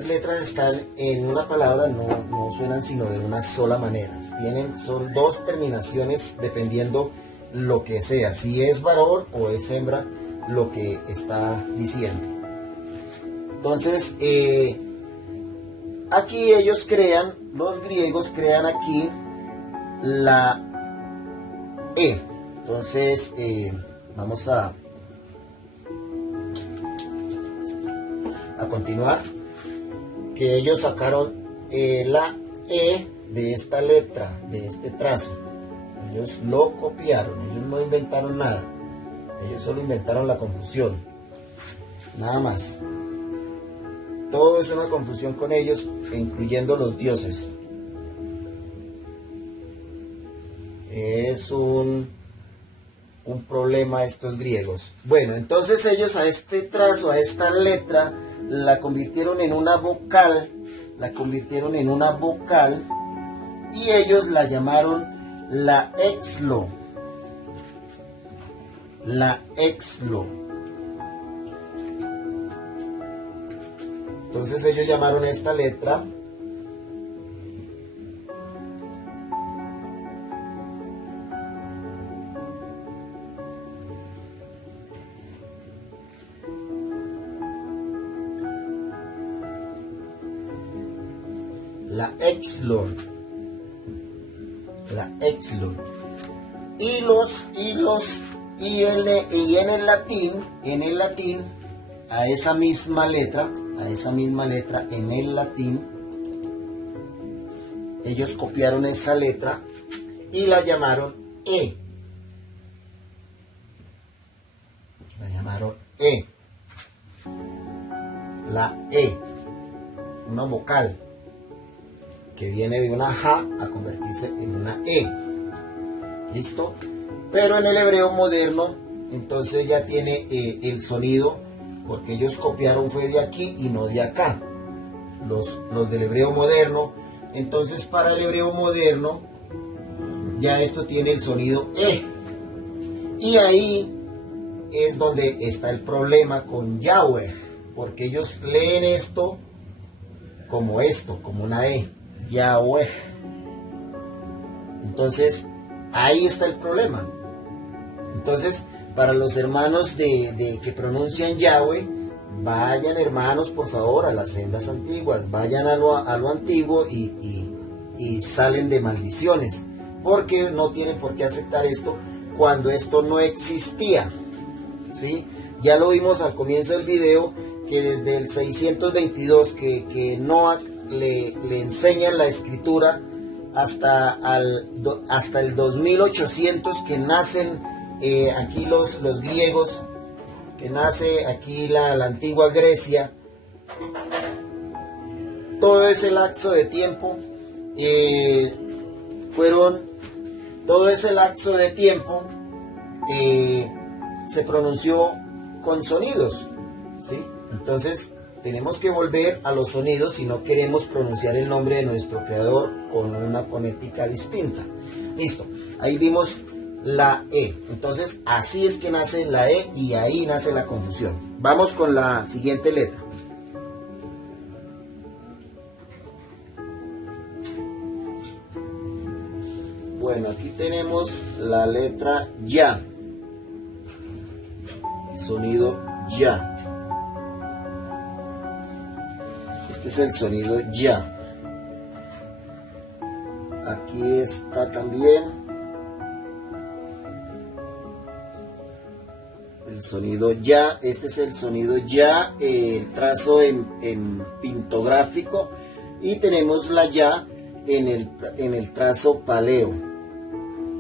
letras están en una palabra no suenan sino de una sola manera. Son dos terminaciones dependiendo lo que sea, si es varón o es hembra lo que está diciendo. Entonces, aquí los griegos crean aquí la E. Entonces, vamos a continuar, que ellos sacaron la E de esta letra, de este trazo. Ellos lo copiaron, ellos no inventaron nada, ellos solo inventaron la confusión, nada más. Todo es una confusión con ellos, incluyendo los dioses. Es un problema estos griegos. Bueno, entonces ellos a este trazo, a esta letra, la convirtieron en una vocal, y ellos la llamaron la exlo. La exlo. Entonces ellos llamaron esta letra la exlon. La exlon. Y en el latín, a esa misma letra, en el latín, ellos copiaron esa letra y la llamaron E. La llamaron E. La E, una vocal que viene de una J a convertirse en una E. ¿Listo? Pero en el hebreo moderno, entonces ya tiene el sonido, porque ellos copiaron fue de aquí y no de acá. Los del hebreo moderno. Entonces para el hebreo moderno, ya esto tiene el sonido E. Y ahí es donde está el problema con Yahweh, porque ellos leen esto, como una E. Yahweh. Entonces, ahí está el problema. Entonces, para los hermanos de que pronuncian Yahweh, vayan, hermanos, por favor, a las sendas antiguas, vayan a lo antiguo y salen de maldiciones, porque no tienen por qué aceptar esto cuando esto no existía, ¿sí? Ya lo vimos al comienzo del video, que desde el 622 que Noah le enseñan la escritura hasta el 2800 que nacen aquí los griegos, que nace aquí la antigua Grecia. Todo ese lapso de tiempo se pronunció con sonidos, ¿sí? Entonces tenemos que volver a los sonidos si no queremos pronunciar el nombre de nuestro creador con una fonética distinta. Listo, ahí vimos la E. Entonces así es que nace la E y ahí nace la confusión. Vamos con la siguiente letra. Bueno, aquí tenemos la letra Ya. El sonido Ya. Este es el sonido Ya. Aquí está también el sonido Ya. Este es el sonido Ya, el trazo en pintográfico, y tenemos la Ya en el trazo paleo.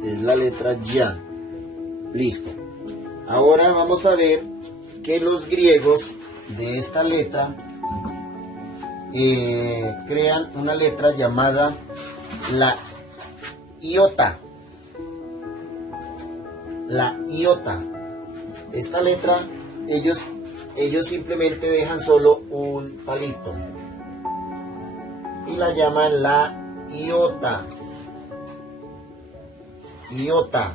Es la letra Ya. Listo. Ahora vamos a ver que los griegos de esta letra crean una letra llamada la iota. La iota. Esta letra ellos simplemente dejan solo un palito y la llaman la iota. Iota.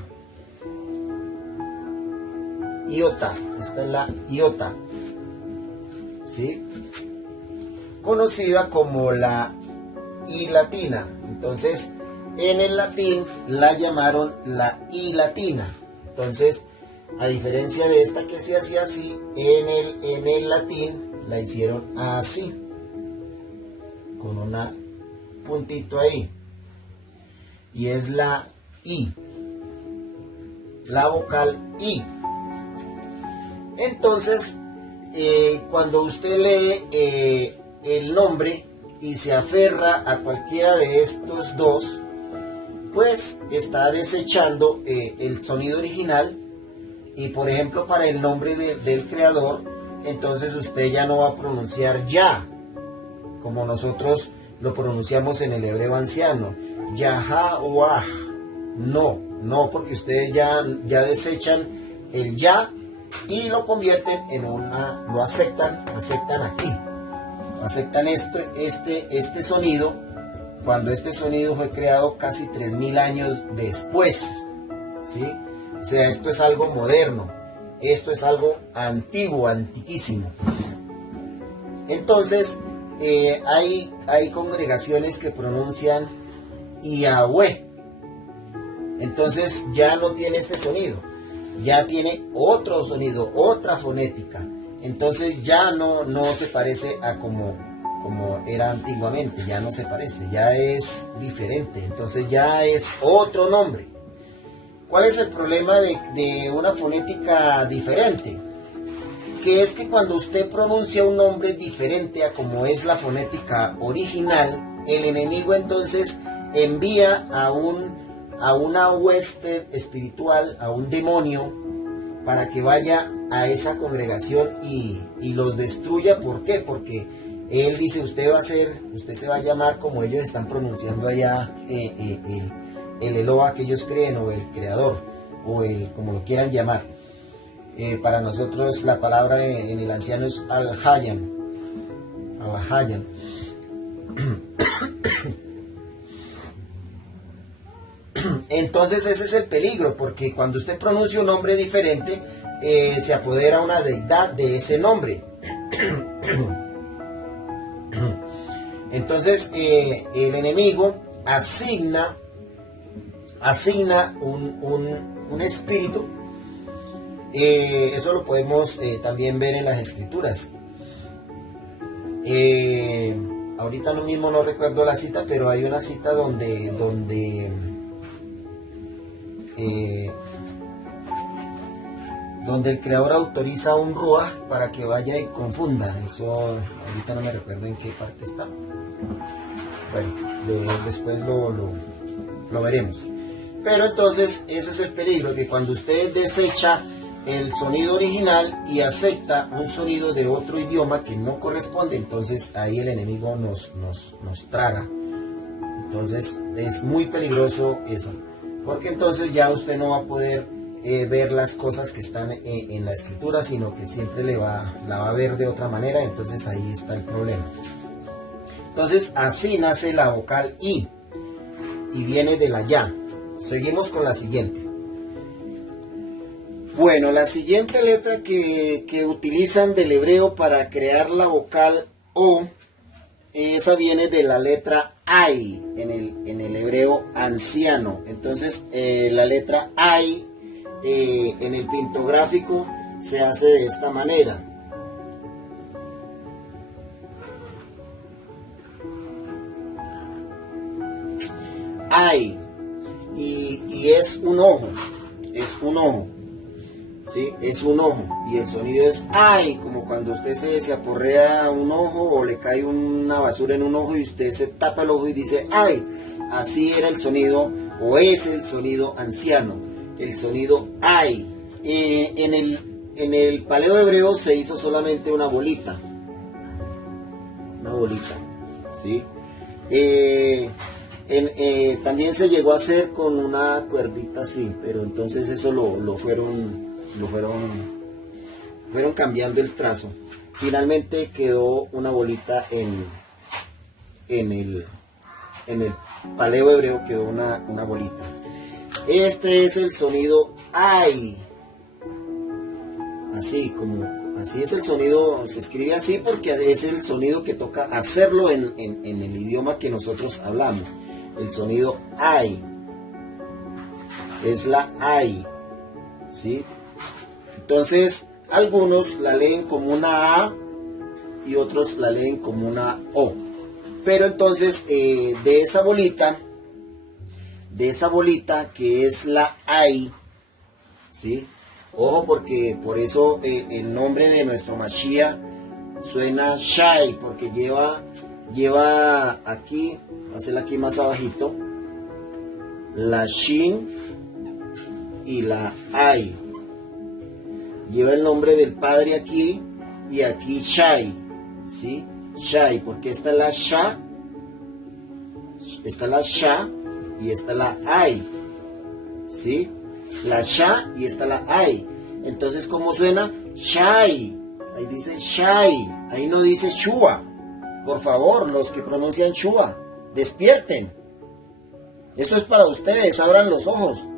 Iota. Esta es la iota, ¿sí? Conocida como la I latina. Entonces, en el latín la llamaron la I latina. Entonces, a diferencia de esta que se hacía así, en el latín la hicieron así, con un puntito ahí. Y es la I, la vocal I. Entonces, cuando usted lee el nombre y se aferra a cualquiera de estos dos, pues está desechando el sonido original. Y por ejemplo, para el nombre del creador, entonces usted ya no va a pronunciar ya, como nosotros lo pronunciamos en el hebreo anciano, Yahweh. No, porque ustedes ya desechan el ya y lo convierten en lo aceptan aquí. Aceptan este sonido, cuando este sonido fue creado casi 3000 años después, ¿sí? O sea, esto es algo moderno, esto es algo antiguo, antiquísimo. Entonces, hay congregaciones que pronuncian Yahweh. Entonces ya no tiene este sonido, ya tiene otro sonido, otra fonética. Entonces ya no se parece a como era antiguamente, ya no se parece, ya es diferente. Entonces ya es otro nombre. ¿Cuál es el problema de una fonética diferente? Que es que cuando usted pronuncia un nombre diferente a como es la fonética original, el enemigo entonces envía a una hueste espiritual, a un demonio, para que vaya a esa congregación y los destruya. ¿Por qué? Porque él dice, usted se va a llamar como ellos están pronunciando allá el Eloa que ellos creen, o el creador, o como lo quieran llamar. Para nosotros la palabra en el anciano es Al-Hayan. Al-Hayan. Entonces ese es el peligro, porque cuando usted pronuncia un nombre diferente, se apodera una deidad de ese nombre. Entonces el enemigo asigna un espíritu. Eso lo podemos también ver en las escrituras. Ahorita lo mismo no recuerdo la cita, pero hay una cita donde el creador autoriza a un ruaj para que vaya y confunda. Eso ahorita no me recuerdo en qué parte está. Bueno, después lo veremos. Pero entonces ese es el peligro, que cuando usted desecha el sonido original y acepta un sonido de otro idioma que no corresponde, entonces ahí el enemigo nos traga. Entonces es muy peligroso eso, porque entonces ya usted no va a poder ver las cosas que están en la escritura, sino que siempre la va a ver de otra manera. Entonces ahí está el problema. Entonces así nace la vocal I y viene de la ya. Seguimos con la siguiente. Bueno, la siguiente letra que utilizan del hebreo para crear la vocal O, esa viene de la letra Ay en el hebreo anciano. Entonces la letra Ay en el pintográfico se hace de esta manera. Ay, y es un ojo, ¿sí? Es un ojo, y el sonido es ay, como cuando usted se aporrea un ojo o le cae una basura en un ojo y usted se tapa el ojo y dice ay. Así era el sonido, o es el sonido anciano, el sonido ay. En el paleo hebreo se hizo solamente una bolita, ¿sí? También se llegó a hacer con una cuerdita así, pero entonces eso lo fueron cambiando el trazo. Finalmente quedó una bolita en el paleo hebreo, quedó una bolita. Este es el sonido ay, así es el sonido, se escribe así porque es el sonido que toca hacerlo en el idioma que nosotros hablamos. El sonido ay es la ay, ¿sí? Entonces algunos la leen como una A y otros la leen como una O. Pero entonces de esa bolita que es la ay, ¿sí? Ojo, porque por eso el nombre de nuestro Mashiach suena Shai, porque lleva aquí, voy a hacerla aquí más abajito, la Shin y la Ai. Lleva el nombre del Padre aquí y aquí Shai, ¿sí? Shai, porque esta es la Sha, esta es la Sha y esta es la Ai, ¿sí? La Sha y esta la Ai. Entonces, ¿cómo suena? Shai. Ahí dice Shai. Ahí no dice Shua. Por favor, los que pronuncian Shua, despierten. Eso es para ustedes, abran los ojos.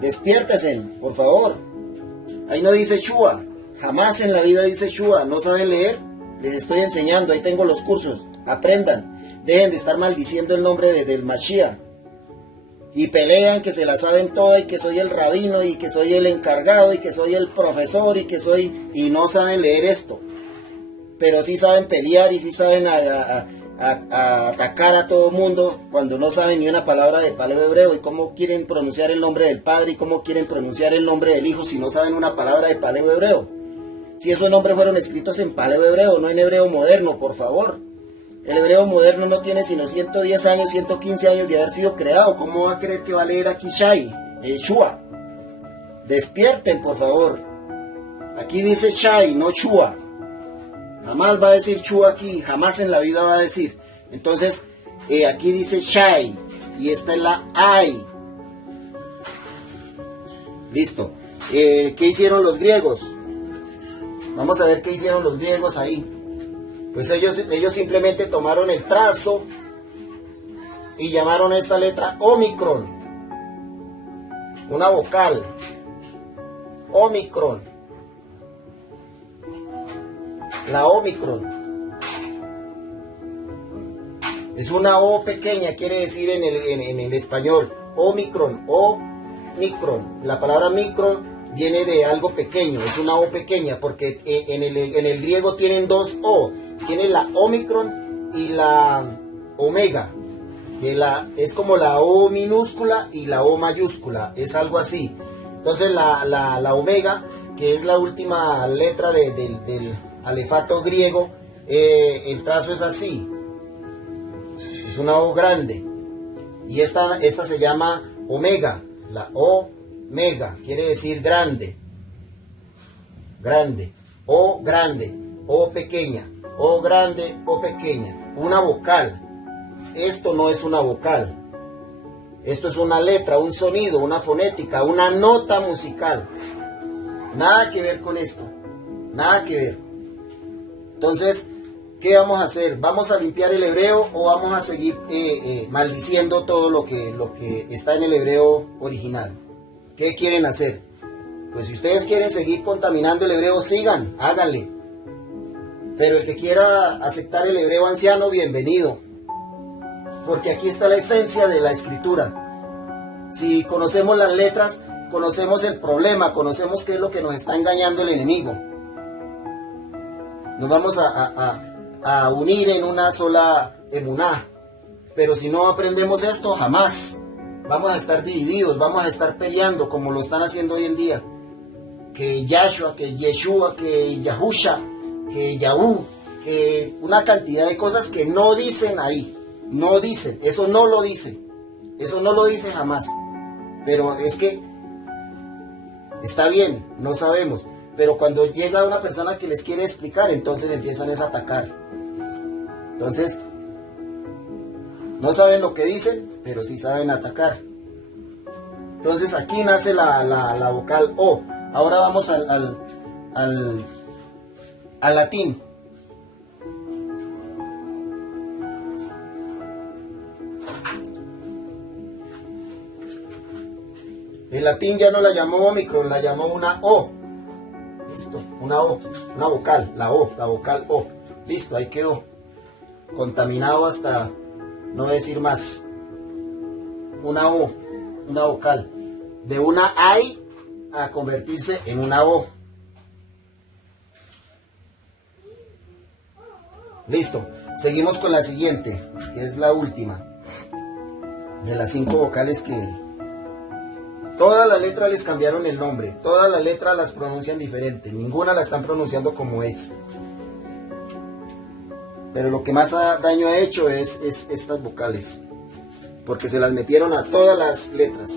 Despiértense, por favor. Ahí no dice Shua. Jamás en la vida dice Shua. ¿No saben leer? Les estoy enseñando. Ahí tengo los cursos. Aprendan. Dejen de estar maldiciendo el nombre del Mashiach. Y pelean que se la saben toda y que soy el rabino y que soy el encargado y que soy el profesor y no saben leer esto. Pero sí saben pelear y sí saben atacar a todo mundo cuando no saben ni una palabra de paleo hebreo. Y cómo quieren pronunciar el nombre del Padre y cómo quieren pronunciar el nombre del Hijo si no saben una palabra de paleo hebreo. Si esos nombres fueron escritos en paleo hebreo, no en hebreo moderno, por favor. El hebreo moderno no tiene sino 110 años, 115 años de haber sido creado. ¿Cómo va a creer que va a leer aquí Shai? Shua. Despierten, por favor. Aquí dice Shai, no Shua. Jamás va a decir Shua aquí, jamás en la vida va a decir. Entonces, aquí dice Shai y esta es la Ai. Listo. ¿Qué hicieron los griegos? Vamos a ver qué hicieron los griegos ahí. Pues ellos simplemente tomaron el trazo y llamaron a esta letra Omicron. Una vocal. Omicron. La Omicron. Es una O pequeña, quiere decir en el español. Omicron. Omicron. La palabra micro viene de algo pequeño. Es una O pequeña porque en el griego tienen dos O. Tiene la Omicron y la Omega, que es como la O minúscula y la O mayúscula, es algo así. Entonces la Omega, que es la última letra del alefato griego, el trazo es así, es una O grande, y esta se llama Omega, la Omega, quiere decir grande, O grande, O pequeña. O grande o pequeña, una vocal. Esto no es una vocal. Esto es una letra, un sonido, una fonética, una nota musical. Nada que ver con esto. Nada que ver. Entonces, ¿qué vamos a hacer? ¿Vamos a limpiar el hebreo o vamos a seguir maldiciendo todo lo que está en el hebreo original? ¿Qué quieren hacer? Pues si ustedes quieren seguir contaminando el hebreo, sigan, háganle. Pero el que quiera aceptar el hebreo anciano, bienvenido. Porque aquí está la esencia de la escritura. Si conocemos las letras, conocemos el problema, conocemos qué es lo que nos está engañando el enemigo. Nos vamos a unir en una sola emuná. Pero si no aprendemos esto, jamás. Vamos a estar divididos, vamos a estar peleando como lo están haciendo hoy en día. Que Yahshua, que Yeshua, que Yahusha, que Yahú, que una cantidad de cosas que no dicen ahí, no dicen, eso no lo dice jamás, pero es que está bien, no sabemos, pero cuando llega una persona que les quiere explicar, entonces empiezan a atacar. Entonces, no saben lo que dicen, pero sí saben atacar. Entonces aquí nace la vocal O. Ahora vamos al latín. El latín ya no la llamó Omicron, la llamó una O. Listo, una O, una vocal, la O, la vocal O. Listo, ahí quedó. Contaminado hasta no decir más. Una O, una vocal. De una AI a convertirse en una O. Listo, seguimos con la siguiente, que es la última de las 5 vocales Todas las letras les cambiaron el nombre, todas las letras las pronuncian diferente, ninguna la están pronunciando como es. Pero lo que más daño ha hecho es estas vocales, porque se las metieron a todas las letras.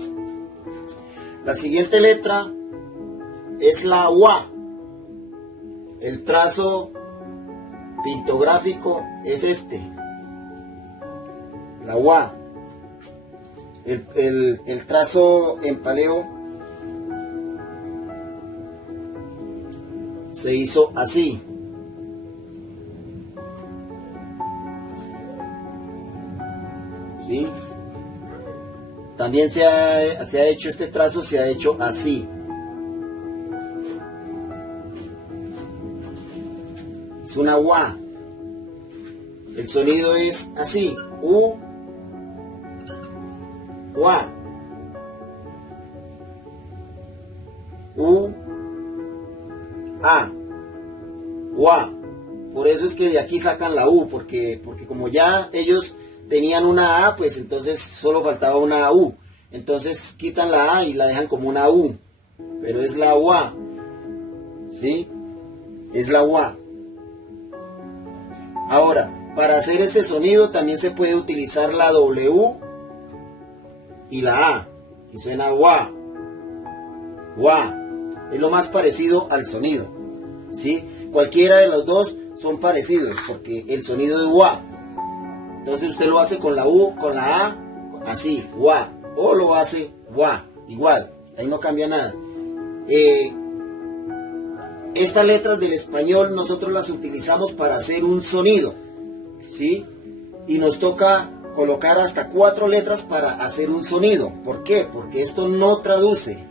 La siguiente letra es la UA. El trazo pictográfico es este, la UA. El trazo en paleo se hizo así. ¿Sí? También se ha hecho este trazo, se ha hecho así. Es una UA. El sonido es así. U, UA. U, A. UA. Por eso es que de aquí sacan la U, porque como ya ellos tenían una A, pues entonces solo faltaba una U. Entonces quitan la A y la dejan como una U. Pero es la UA. ¿Sí? Es la UA. Ahora, para hacer este sonido también se puede utilizar la W y la A. Y suena UA. UA. Es lo más parecido al sonido. ¿Sí? Cualquiera de los dos son parecidos porque el sonido es UA. Entonces usted lo hace con la U, con la A, así, UA. O lo hace UA, igual. Ahí no cambia nada. Estas letras del español nosotros las utilizamos para hacer un sonido. ¿Sí? Y nos toca colocar hasta 4 letras para hacer un sonido. ¿Por qué? Porque esto no traduce.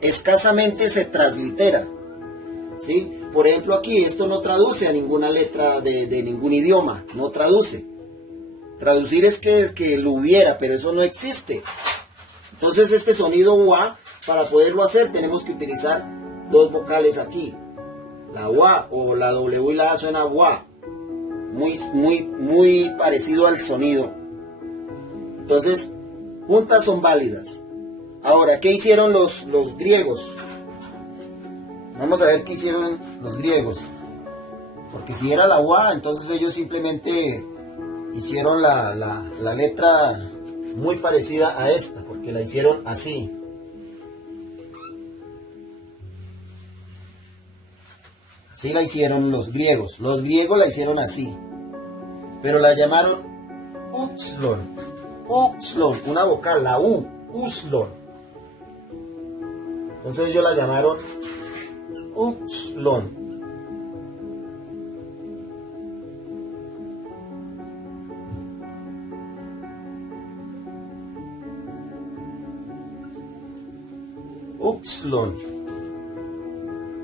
Escasamente se translitera. ¿Sí? Por ejemplo aquí, esto no traduce a ninguna letra de ningún idioma, no traduce. Traducir es que lo hubiera, pero eso no existe. Entonces este sonido UA, para poderlo hacer, tenemos que utilizar 2 vocales aquí. La UA o la W y la A suena UA. Muy parecido al sonido. Entonces, juntas son válidas. Ahora, ¿qué hicieron los griegos? Vamos a ver qué hicieron los griegos. Porque si era la UA, entonces ellos simplemente hicieron la letra muy parecida a esta, porque la hicieron así. Así la hicieron los griegos. Los griegos la hicieron así. Pero la llamaron upsilon. Upsilon, una vocal, la U. Upsilon. Entonces ellos la llamaron upsilon. Upsilon.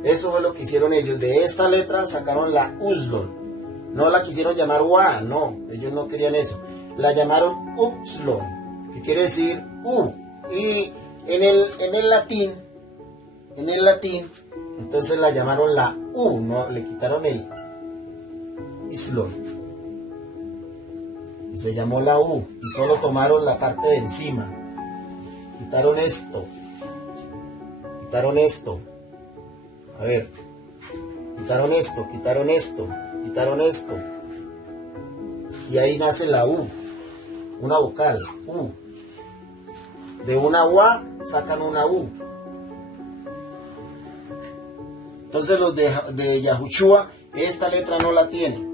Eso fue lo que hicieron ellos. De esta letra sacaron la Upsilon. No la quisieron llamar UA, no. Ellos no querían eso. La llamaron Upsilon, que quiere decir U. Y en el latín, entonces la llamaron la U, no, le quitaron el Islon. Y se llamó la U. Y solo tomaron la parte de encima. Quitaron esto. Quitaron esto. A ver. Quitaron esto, quitaron esto, quitaron esto. Y ahí nace la U. Una vocal, U. De una UA sacan una U. Entonces los de Yahushua, esta letra no la tiene.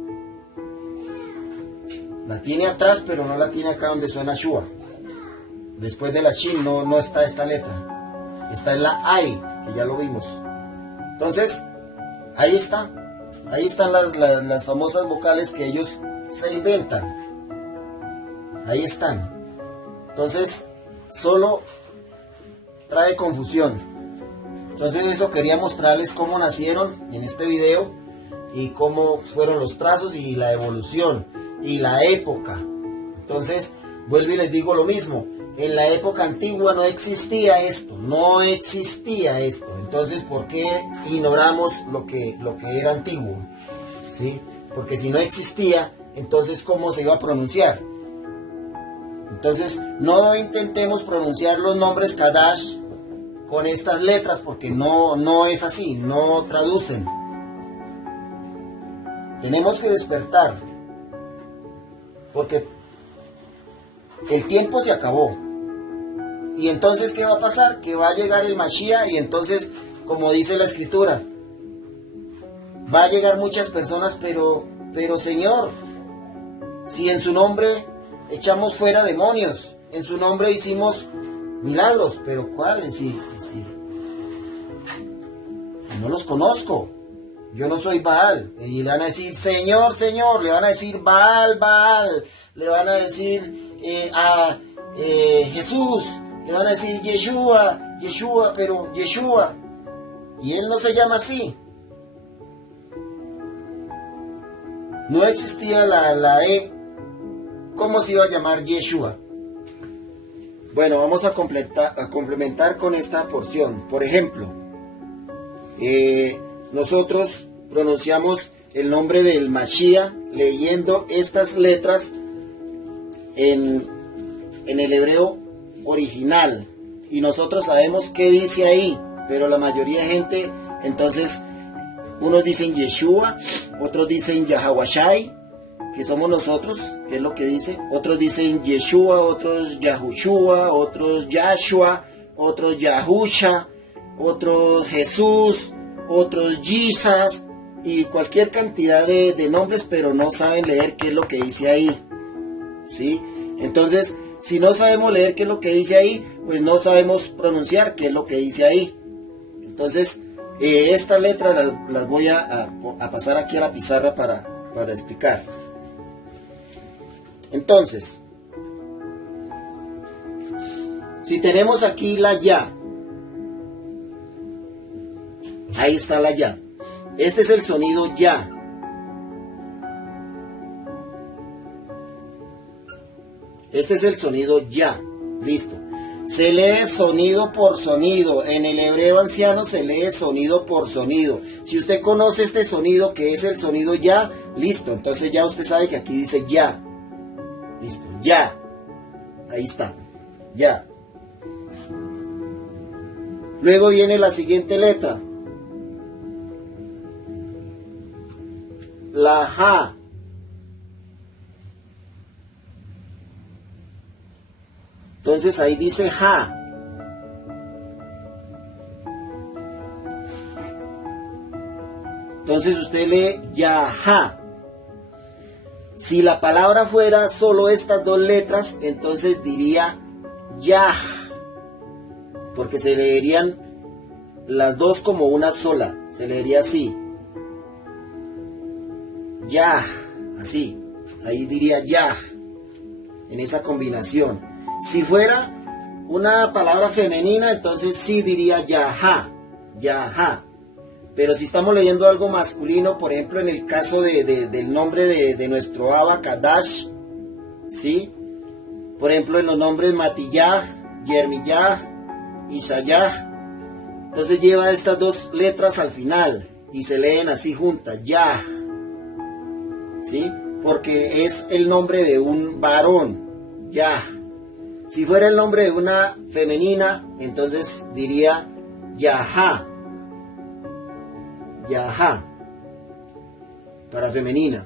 La tiene atrás, pero no la tiene acá donde suena Shua. Después de la Shin no está esta letra. Está en la Ai, que ya lo vimos. Entonces, ahí está. Ahí están las famosas vocales que ellos se inventan. Ahí están. Entonces, solo trae confusión. Entonces eso quería mostrarles cómo nacieron en este video y cómo fueron los trazos y la evolución y la época. Entonces, vuelvo y les digo lo mismo. En la época antigua no existía esto, no existía esto. Entonces, ¿por qué ignoramos lo que era antiguo? ¿Sí? Porque si no existía, entonces ¿cómo se iba a pronunciar? Entonces, no intentemos pronunciar los nombres Kadash con estas letras porque no es así, no traducen. Tenemos que despertar porque el tiempo se acabó. Y entonces, ¿qué va a pasar? Que va a llegar el Mashiach y entonces, como dice la Escritura, va a llegar muchas personas, pero Señor, si en su nombre echamos fuera demonios, en su nombre hicimos milagros, pero ¿cuáles? Si no los conozco, yo no soy Baal. Y le van a decir, Señor, Señor, le van a decir Baal, Baal, le van a decir Jesús, le van a decir Yeshua, Yeshua, pero Yeshua, y él no se llama así. No existía la E. ¿Cómo se iba a llamar Yeshua? Bueno, vamos a complementar con esta porción. Por ejemplo, nosotros pronunciamos el nombre del Mashiach leyendo estas letras en el hebreo original. Y nosotros sabemos qué dice ahí, pero la mayoría de gente, entonces, unos dicen Yeshua, otros dicen Yahawashai, que somos nosotros, que es lo que dice. Otros dicen Yeshua, otros Yahushua, otros Yahshua, otros Yahusha, otros Jesús, otros Jesus, y cualquier cantidad de nombres, pero no saben leer qué es lo que dice ahí. ¿Sí? Entonces, si no sabemos leer qué es lo que dice ahí, pues no sabemos pronunciar qué es lo que dice ahí. Entonces, estas letras las voy a pasar aquí a la pizarra para explicar. Entonces, si tenemos aquí la Ya, ahí está la Ya. Este es el sonido Ya. Este es el sonido Ya. Listo. Se lee sonido por sonido. En el hebreo anciano se lee sonido por sonido. Si usted conoce este sonido, que es el sonido Ya, listo. Entonces ya usted sabe que aquí dice Ya. Listo. Ya. Ahí está. Ya. Luego viene la siguiente letra. La Ja. Entonces ahí dice Ja. Entonces usted lee Yaha. Si la palabra fuera solo estas dos letras, entonces diría Yah, porque se leerían las dos como una sola. Se leería así. Yah, así. Ahí diría Yah, en esa combinación. Si fuera una palabra femenina, entonces sí diría Yaha, Yaha. Pero si estamos leyendo algo masculino, por ejemplo, en el caso del nombre de nuestro Abba Kadash, ¿sí? Por ejemplo, en los nombres Matiyah, Yermiyah, Isayah, entonces lleva estas dos letras al final y se leen así juntas, Yah, ¿sí? Porque es el nombre de un varón, Yah. Si fuera el nombre de una femenina, entonces diría Yaha. Yaha, para femenina.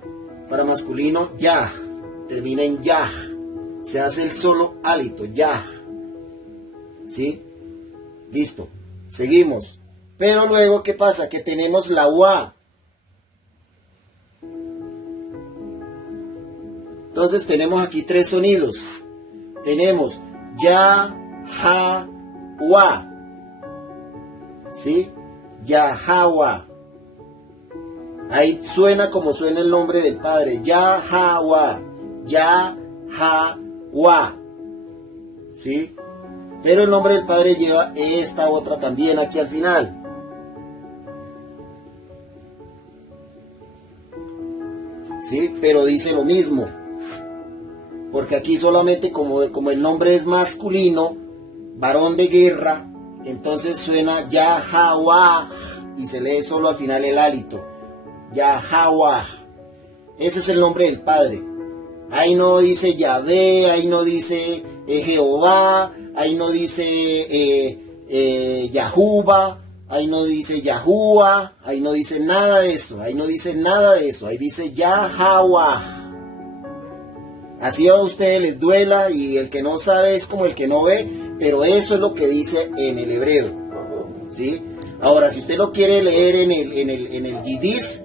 Para masculino, Yah, termina en Yah, se hace el solo hálito, Yah. ¿Sí? Listo, seguimos. Pero luego, ¿qué pasa? Que tenemos la Wa. Entonces tenemos aquí tres sonidos. Tenemos Ya, Ha, Wa. ¿Sí? Yahawa. Ahí suena como suena el nombre del Padre. Yahawa. Yahawa. ¿Sí? Pero el nombre del Padre lleva esta otra también aquí al final. ¿Sí? Pero dice lo mismo. Porque aquí solamente como el nombre es masculino, varón de guerra, entonces suena Yahawa y se lee solo al final el hálito. Yahawa. Ese es el nombre del Padre. Ahí no dice Yahvé, ahí no dice Jehová, ahí no dice Yahuba, ahí no dice Yahuwah, ahí no dice nada de eso, ahí no dice nada de eso, ahí dice Yahweh. Así a ustedes les duela y el que no sabe es como el que no ve, pero eso es lo que dice en el hebreo, ¿sí? Ahora, si usted lo quiere leer en el yiddish,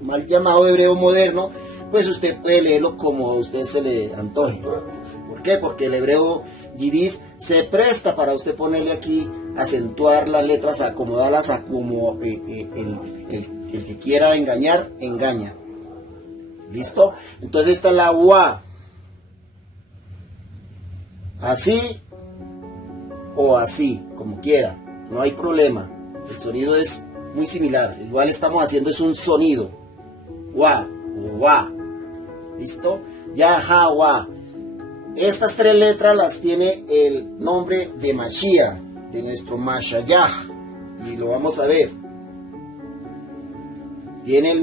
mal llamado hebreo moderno, pues usted puede leerlo como a usted se le antoje. ¿Por qué? Porque el hebreo yiddish se presta para usted ponerle aquí, acentuar las letras, acomodarlas a como el que quiera engañar, engaña. ¿Listo? Entonces esta es la wa. Así o así, como quiera, no hay problema. El sonido es muy similar. Igual estamos haciendo es un sonido. Wa, wa. ¿Listo? Yahweh. Estas tres letras las tiene el nombre de Mashiach, de nuestro Mashayah. Y lo vamos a ver. Tiene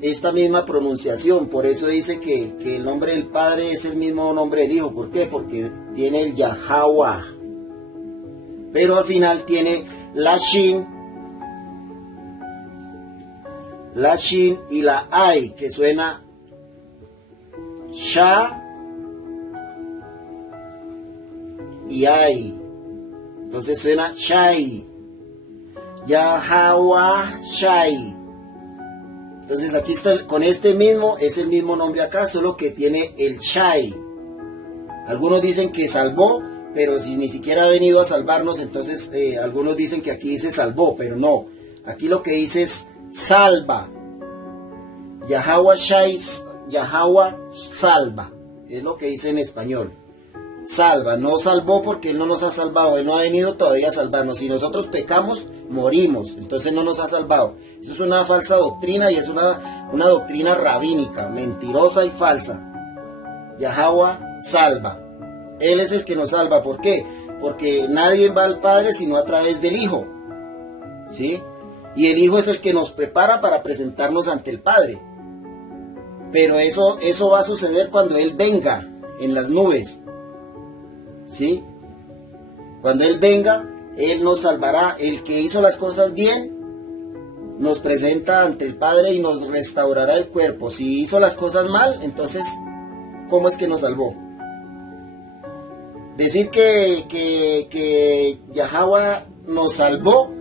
esta misma pronunciación. Por eso dice que el nombre del Padre es el mismo nombre del Hijo. ¿Por qué? Porque tiene el Yahweh. Pero al final tiene la Shin y la Ay, que suena Sha y Ay. Entonces suena Shai. Yahweh Shai. Entonces aquí está, con este mismo, es el mismo nombre acá, solo que tiene el Shai. Algunos dicen que salvó, pero si ni siquiera ha venido a salvarnos, entonces algunos dicen que aquí dice salvó, pero no. Aquí lo que dice es salva. Yahweh Shai, Yahweh salva. Es lo que dice en español. Salva, no salvó porque Él no nos ha salvado. Él no ha venido todavía a salvarnos. Si nosotros pecamos, morimos. Entonces no nos ha salvado. Eso es una falsa doctrina y es una doctrina rabínica, mentirosa y falsa. Yahweh salva. Él es el que nos salva. ¿Por qué? Porque nadie va al Padre sino a través del Hijo. ¿Sí? Y el Hijo es el que nos prepara para presentarnos ante el Padre. Pero eso va a suceder cuando Él venga en las nubes. ¿Sí? Cuando Él venga, Él nos salvará. El que hizo las cosas bien, nos presenta ante el Padre y nos restaurará el cuerpo. Si hizo las cosas mal, entonces, ¿cómo es que nos salvó? Decir que Yahweh nos salvó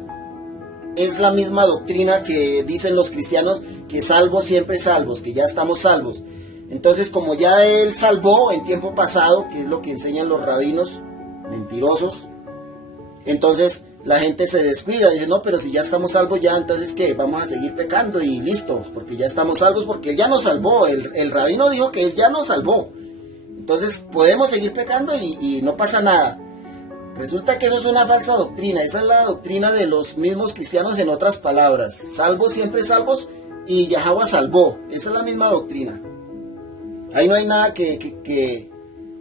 es la misma doctrina que dicen los cristianos, que salvos siempre salvos, que ya estamos salvos. Entonces, como ya Él salvó en tiempo pasado, que es lo que enseñan los rabinos mentirosos, entonces la gente se descuida, dice, no, pero si ya estamos salvos ya, entonces ¿qué? Vamos a seguir pecando y listo, porque ya estamos salvos, porque Él ya nos salvó, el rabino dijo que Él ya nos salvó. Entonces podemos seguir pecando y no pasa nada. Resulta que eso es una falsa doctrina. Esa es la doctrina de los mismos cristianos en otras palabras. Salvos siempre salvos y Yahweh salvó. Esa es la misma doctrina. Ahí no hay nada que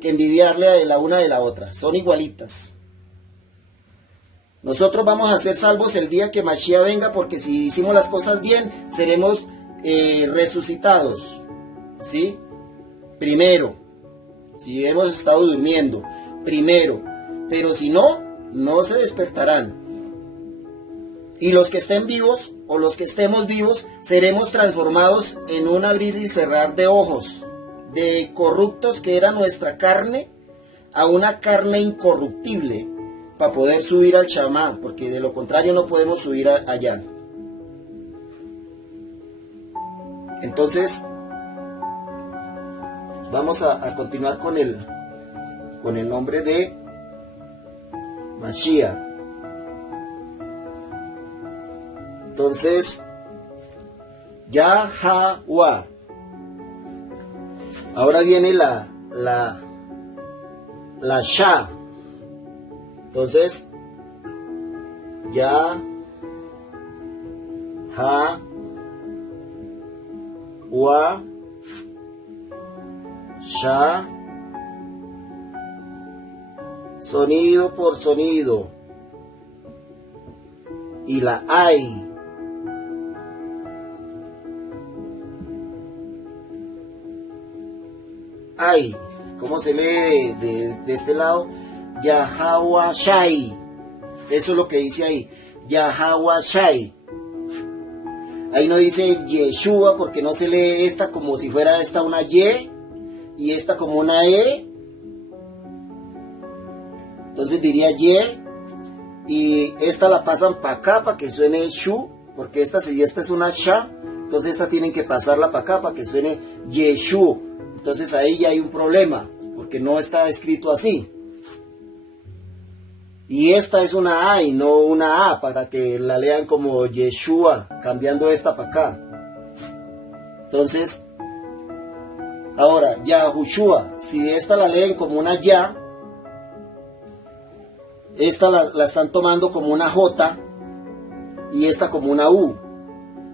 envidiarle de la una de la otra. Son igualitas. Nosotros vamos a ser salvos el día que Mashiach venga, porque si hicimos las cosas bien, seremos resucitados. ¿Sí? Primero. Si hemos estado durmiendo, primero. Pero si no, no se despertarán. Y los que estén vivos, o los que estemos vivos, seremos transformados en un abrir y cerrar de ojos, de corruptos que era nuestra carne, a una carne incorruptible, para poder subir al Shamá, porque de lo contrario no podemos subir allá. Entonces, vamos a continuar con el nombre de Mashiach. Entonces, Yahweh. Ahora viene la Shah. Entonces, Yahweh, Shah, sonido por sonido, y la Ay. Ay. ¿Cómo se lee de este lado? Yahawashai. Eso es lo que dice ahí. Yahawashai. Ahí no dice Yeshua porque no se lee esta como si fuera esta una Y y esta como una E. Entonces diría Y y esta la pasan para acá para que suene Shu, porque si esta es una Sha, entonces esta tienen que pasarla para acá para que suene Yeshu. Entonces ahí ya hay un problema, porque no está escrito así. Y esta es una A y no una A, para que la lean como Yeshua, cambiando esta para acá. Entonces, ahora, Yahushua, si esta la leen como una Ya, esta la están tomando como una J y esta como una U.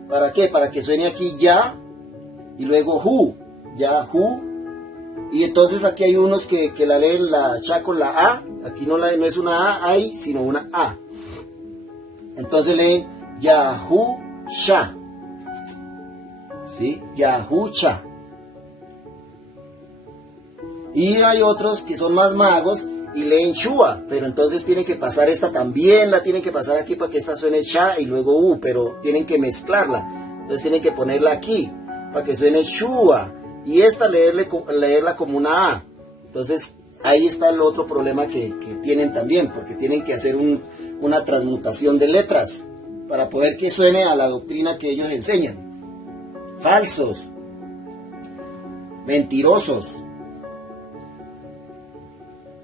¿Para qué? Para que suene aquí Ya y luego Hu, Yahu. Y entonces aquí hay unos que la leen la Sha con la A. Aquí no es una A ahí, sino una A. Entonces leen Yahusha. ¿Sí? Yahusha. Y hay otros que son más magos y leen Shua. Pero entonces tienen que pasar esta también, la tienen que pasar aquí para que esta suene Sha y luego U. Pero tienen que mezclarla. Entonces tienen que ponerla aquí para que suene Shua. Y esta leerla como una A. Entonces ahí está el otro problema que tienen también, porque tienen que hacer una transmutación de letras para poder que suene a la doctrina que ellos enseñan. Falsos, mentirosos.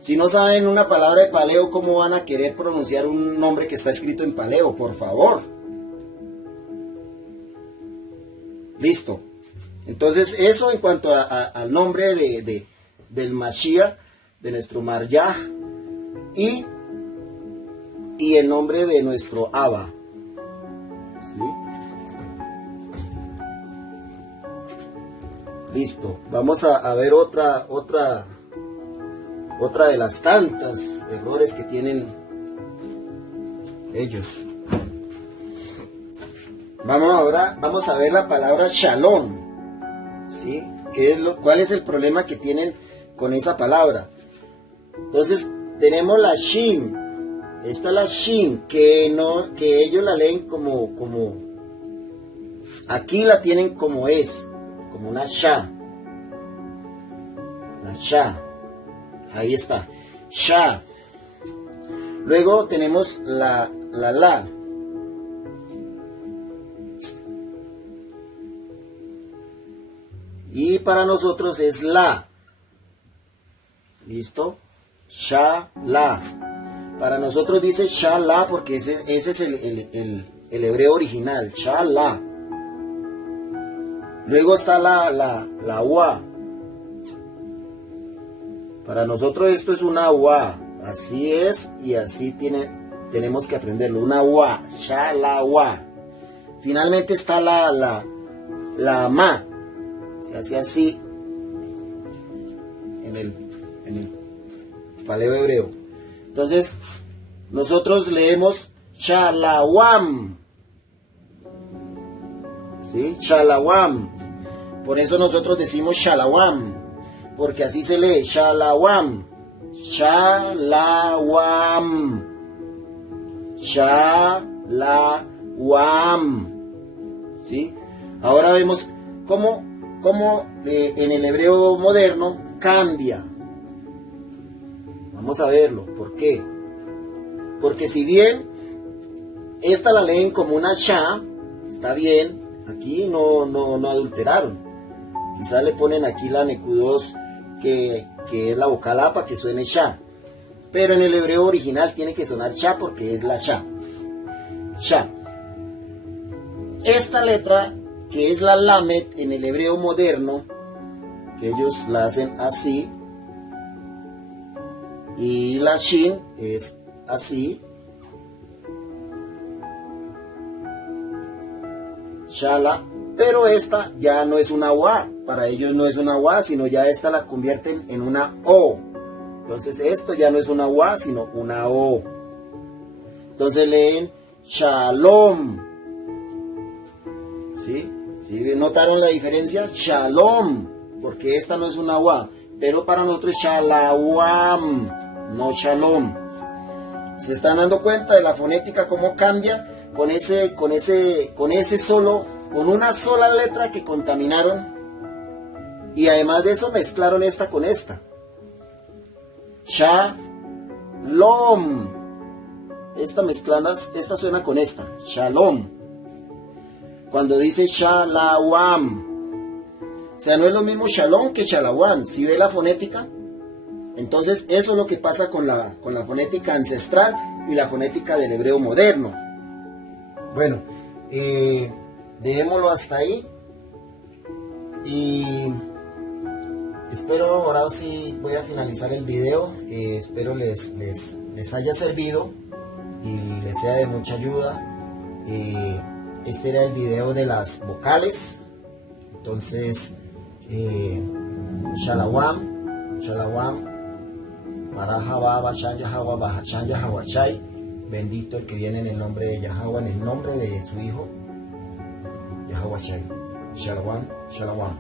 Si no saben una palabra de paleo, ¿cómo van a querer pronunciar un nombre que está escrito en paleo? Por favor. Listo. Entonces, eso en cuanto al nombre del Mashiach, de nuestro Maryah, y el nombre de nuestro Abba. ¿Sí? Listo. Vamos a ver otra de las tantas errores que tienen ellos. Vamos a ver la palabra Shalom. ¿Sí? ¿Cuál es el problema que tienen con esa palabra? Entonces tenemos la Shin. Esta es la Shin, que ellos la leen como aquí la tienen como una Sha. La Sha. Ahí está. Sha. Luego tenemos la La. Y para nosotros es La. ¿Listo? Sha, La. Para nosotros dice Sha, La porque ese es el hebreo original. Sha, La. Luego está la Wa. Para nosotros esto es una Wa. Así es y así tenemos que aprenderlo. Una Wa. Sha, La, Wa. Finalmente está la Ma. Se hace así en el paleo hebreo. Entonces, nosotros leemos Shalawam. ¿Sí? Shalawam. Por eso nosotros decimos Shalawam. Porque así se lee. Shalawam. Shalawam. Shalawam. ¿Sí? Ahora vemos cómo en el hebreo moderno cambia. Vamos a verlo. ¿Por qué? Porque si bien esta la leen como una Sha, está bien, aquí no adulteraron. Quizás le ponen aquí la Nekudos, que es la vocal A, para que suene Sha. Pero en el hebreo original tiene que sonar Sha porque es la Sha. Sha. Esta letra, que es la Lamed en el hebreo moderno, que ellos la hacen así, y la Shin es así, Shala, pero esta ya no es una Wa, para ellos no es una Wa, sino ya esta la convierten en una O. Entonces esto ya no es una Wa, sino una O. Entonces leen Shalom. ¿Sí? ¿Sí? ¿Notaron la diferencia? Shalom, porque esta no es una Wa. pero para nosotros es Shalawam, no Shalom. ¿Se están dando cuenta de la fonética cómo cambia con una sola letra que contaminaron? Y además de eso mezclaron esta con esta. Shalom. Esta suena con esta. Shalom. Cuando dice Shalawam. O sea, no es lo mismo Shalom que Shalawam. ¿Sí ve la fonética? Entonces, eso es lo que pasa con la fonética ancestral y la fonética del hebreo moderno. Bueno, dejémoslo hasta ahí. Y espero, ahora sí voy a finalizar el video. Espero les haya servido y les sea de mucha ayuda. Este era el video de las vocales. Entonces, Shalawam, Shalawam, Barajaba, Bashan, Yahweh, Bahachan, Yahwachai. Bendito el que viene en el nombre de Yahweh, en el nombre de su Hijo, Yahwachai. Shalawam, Shalawam.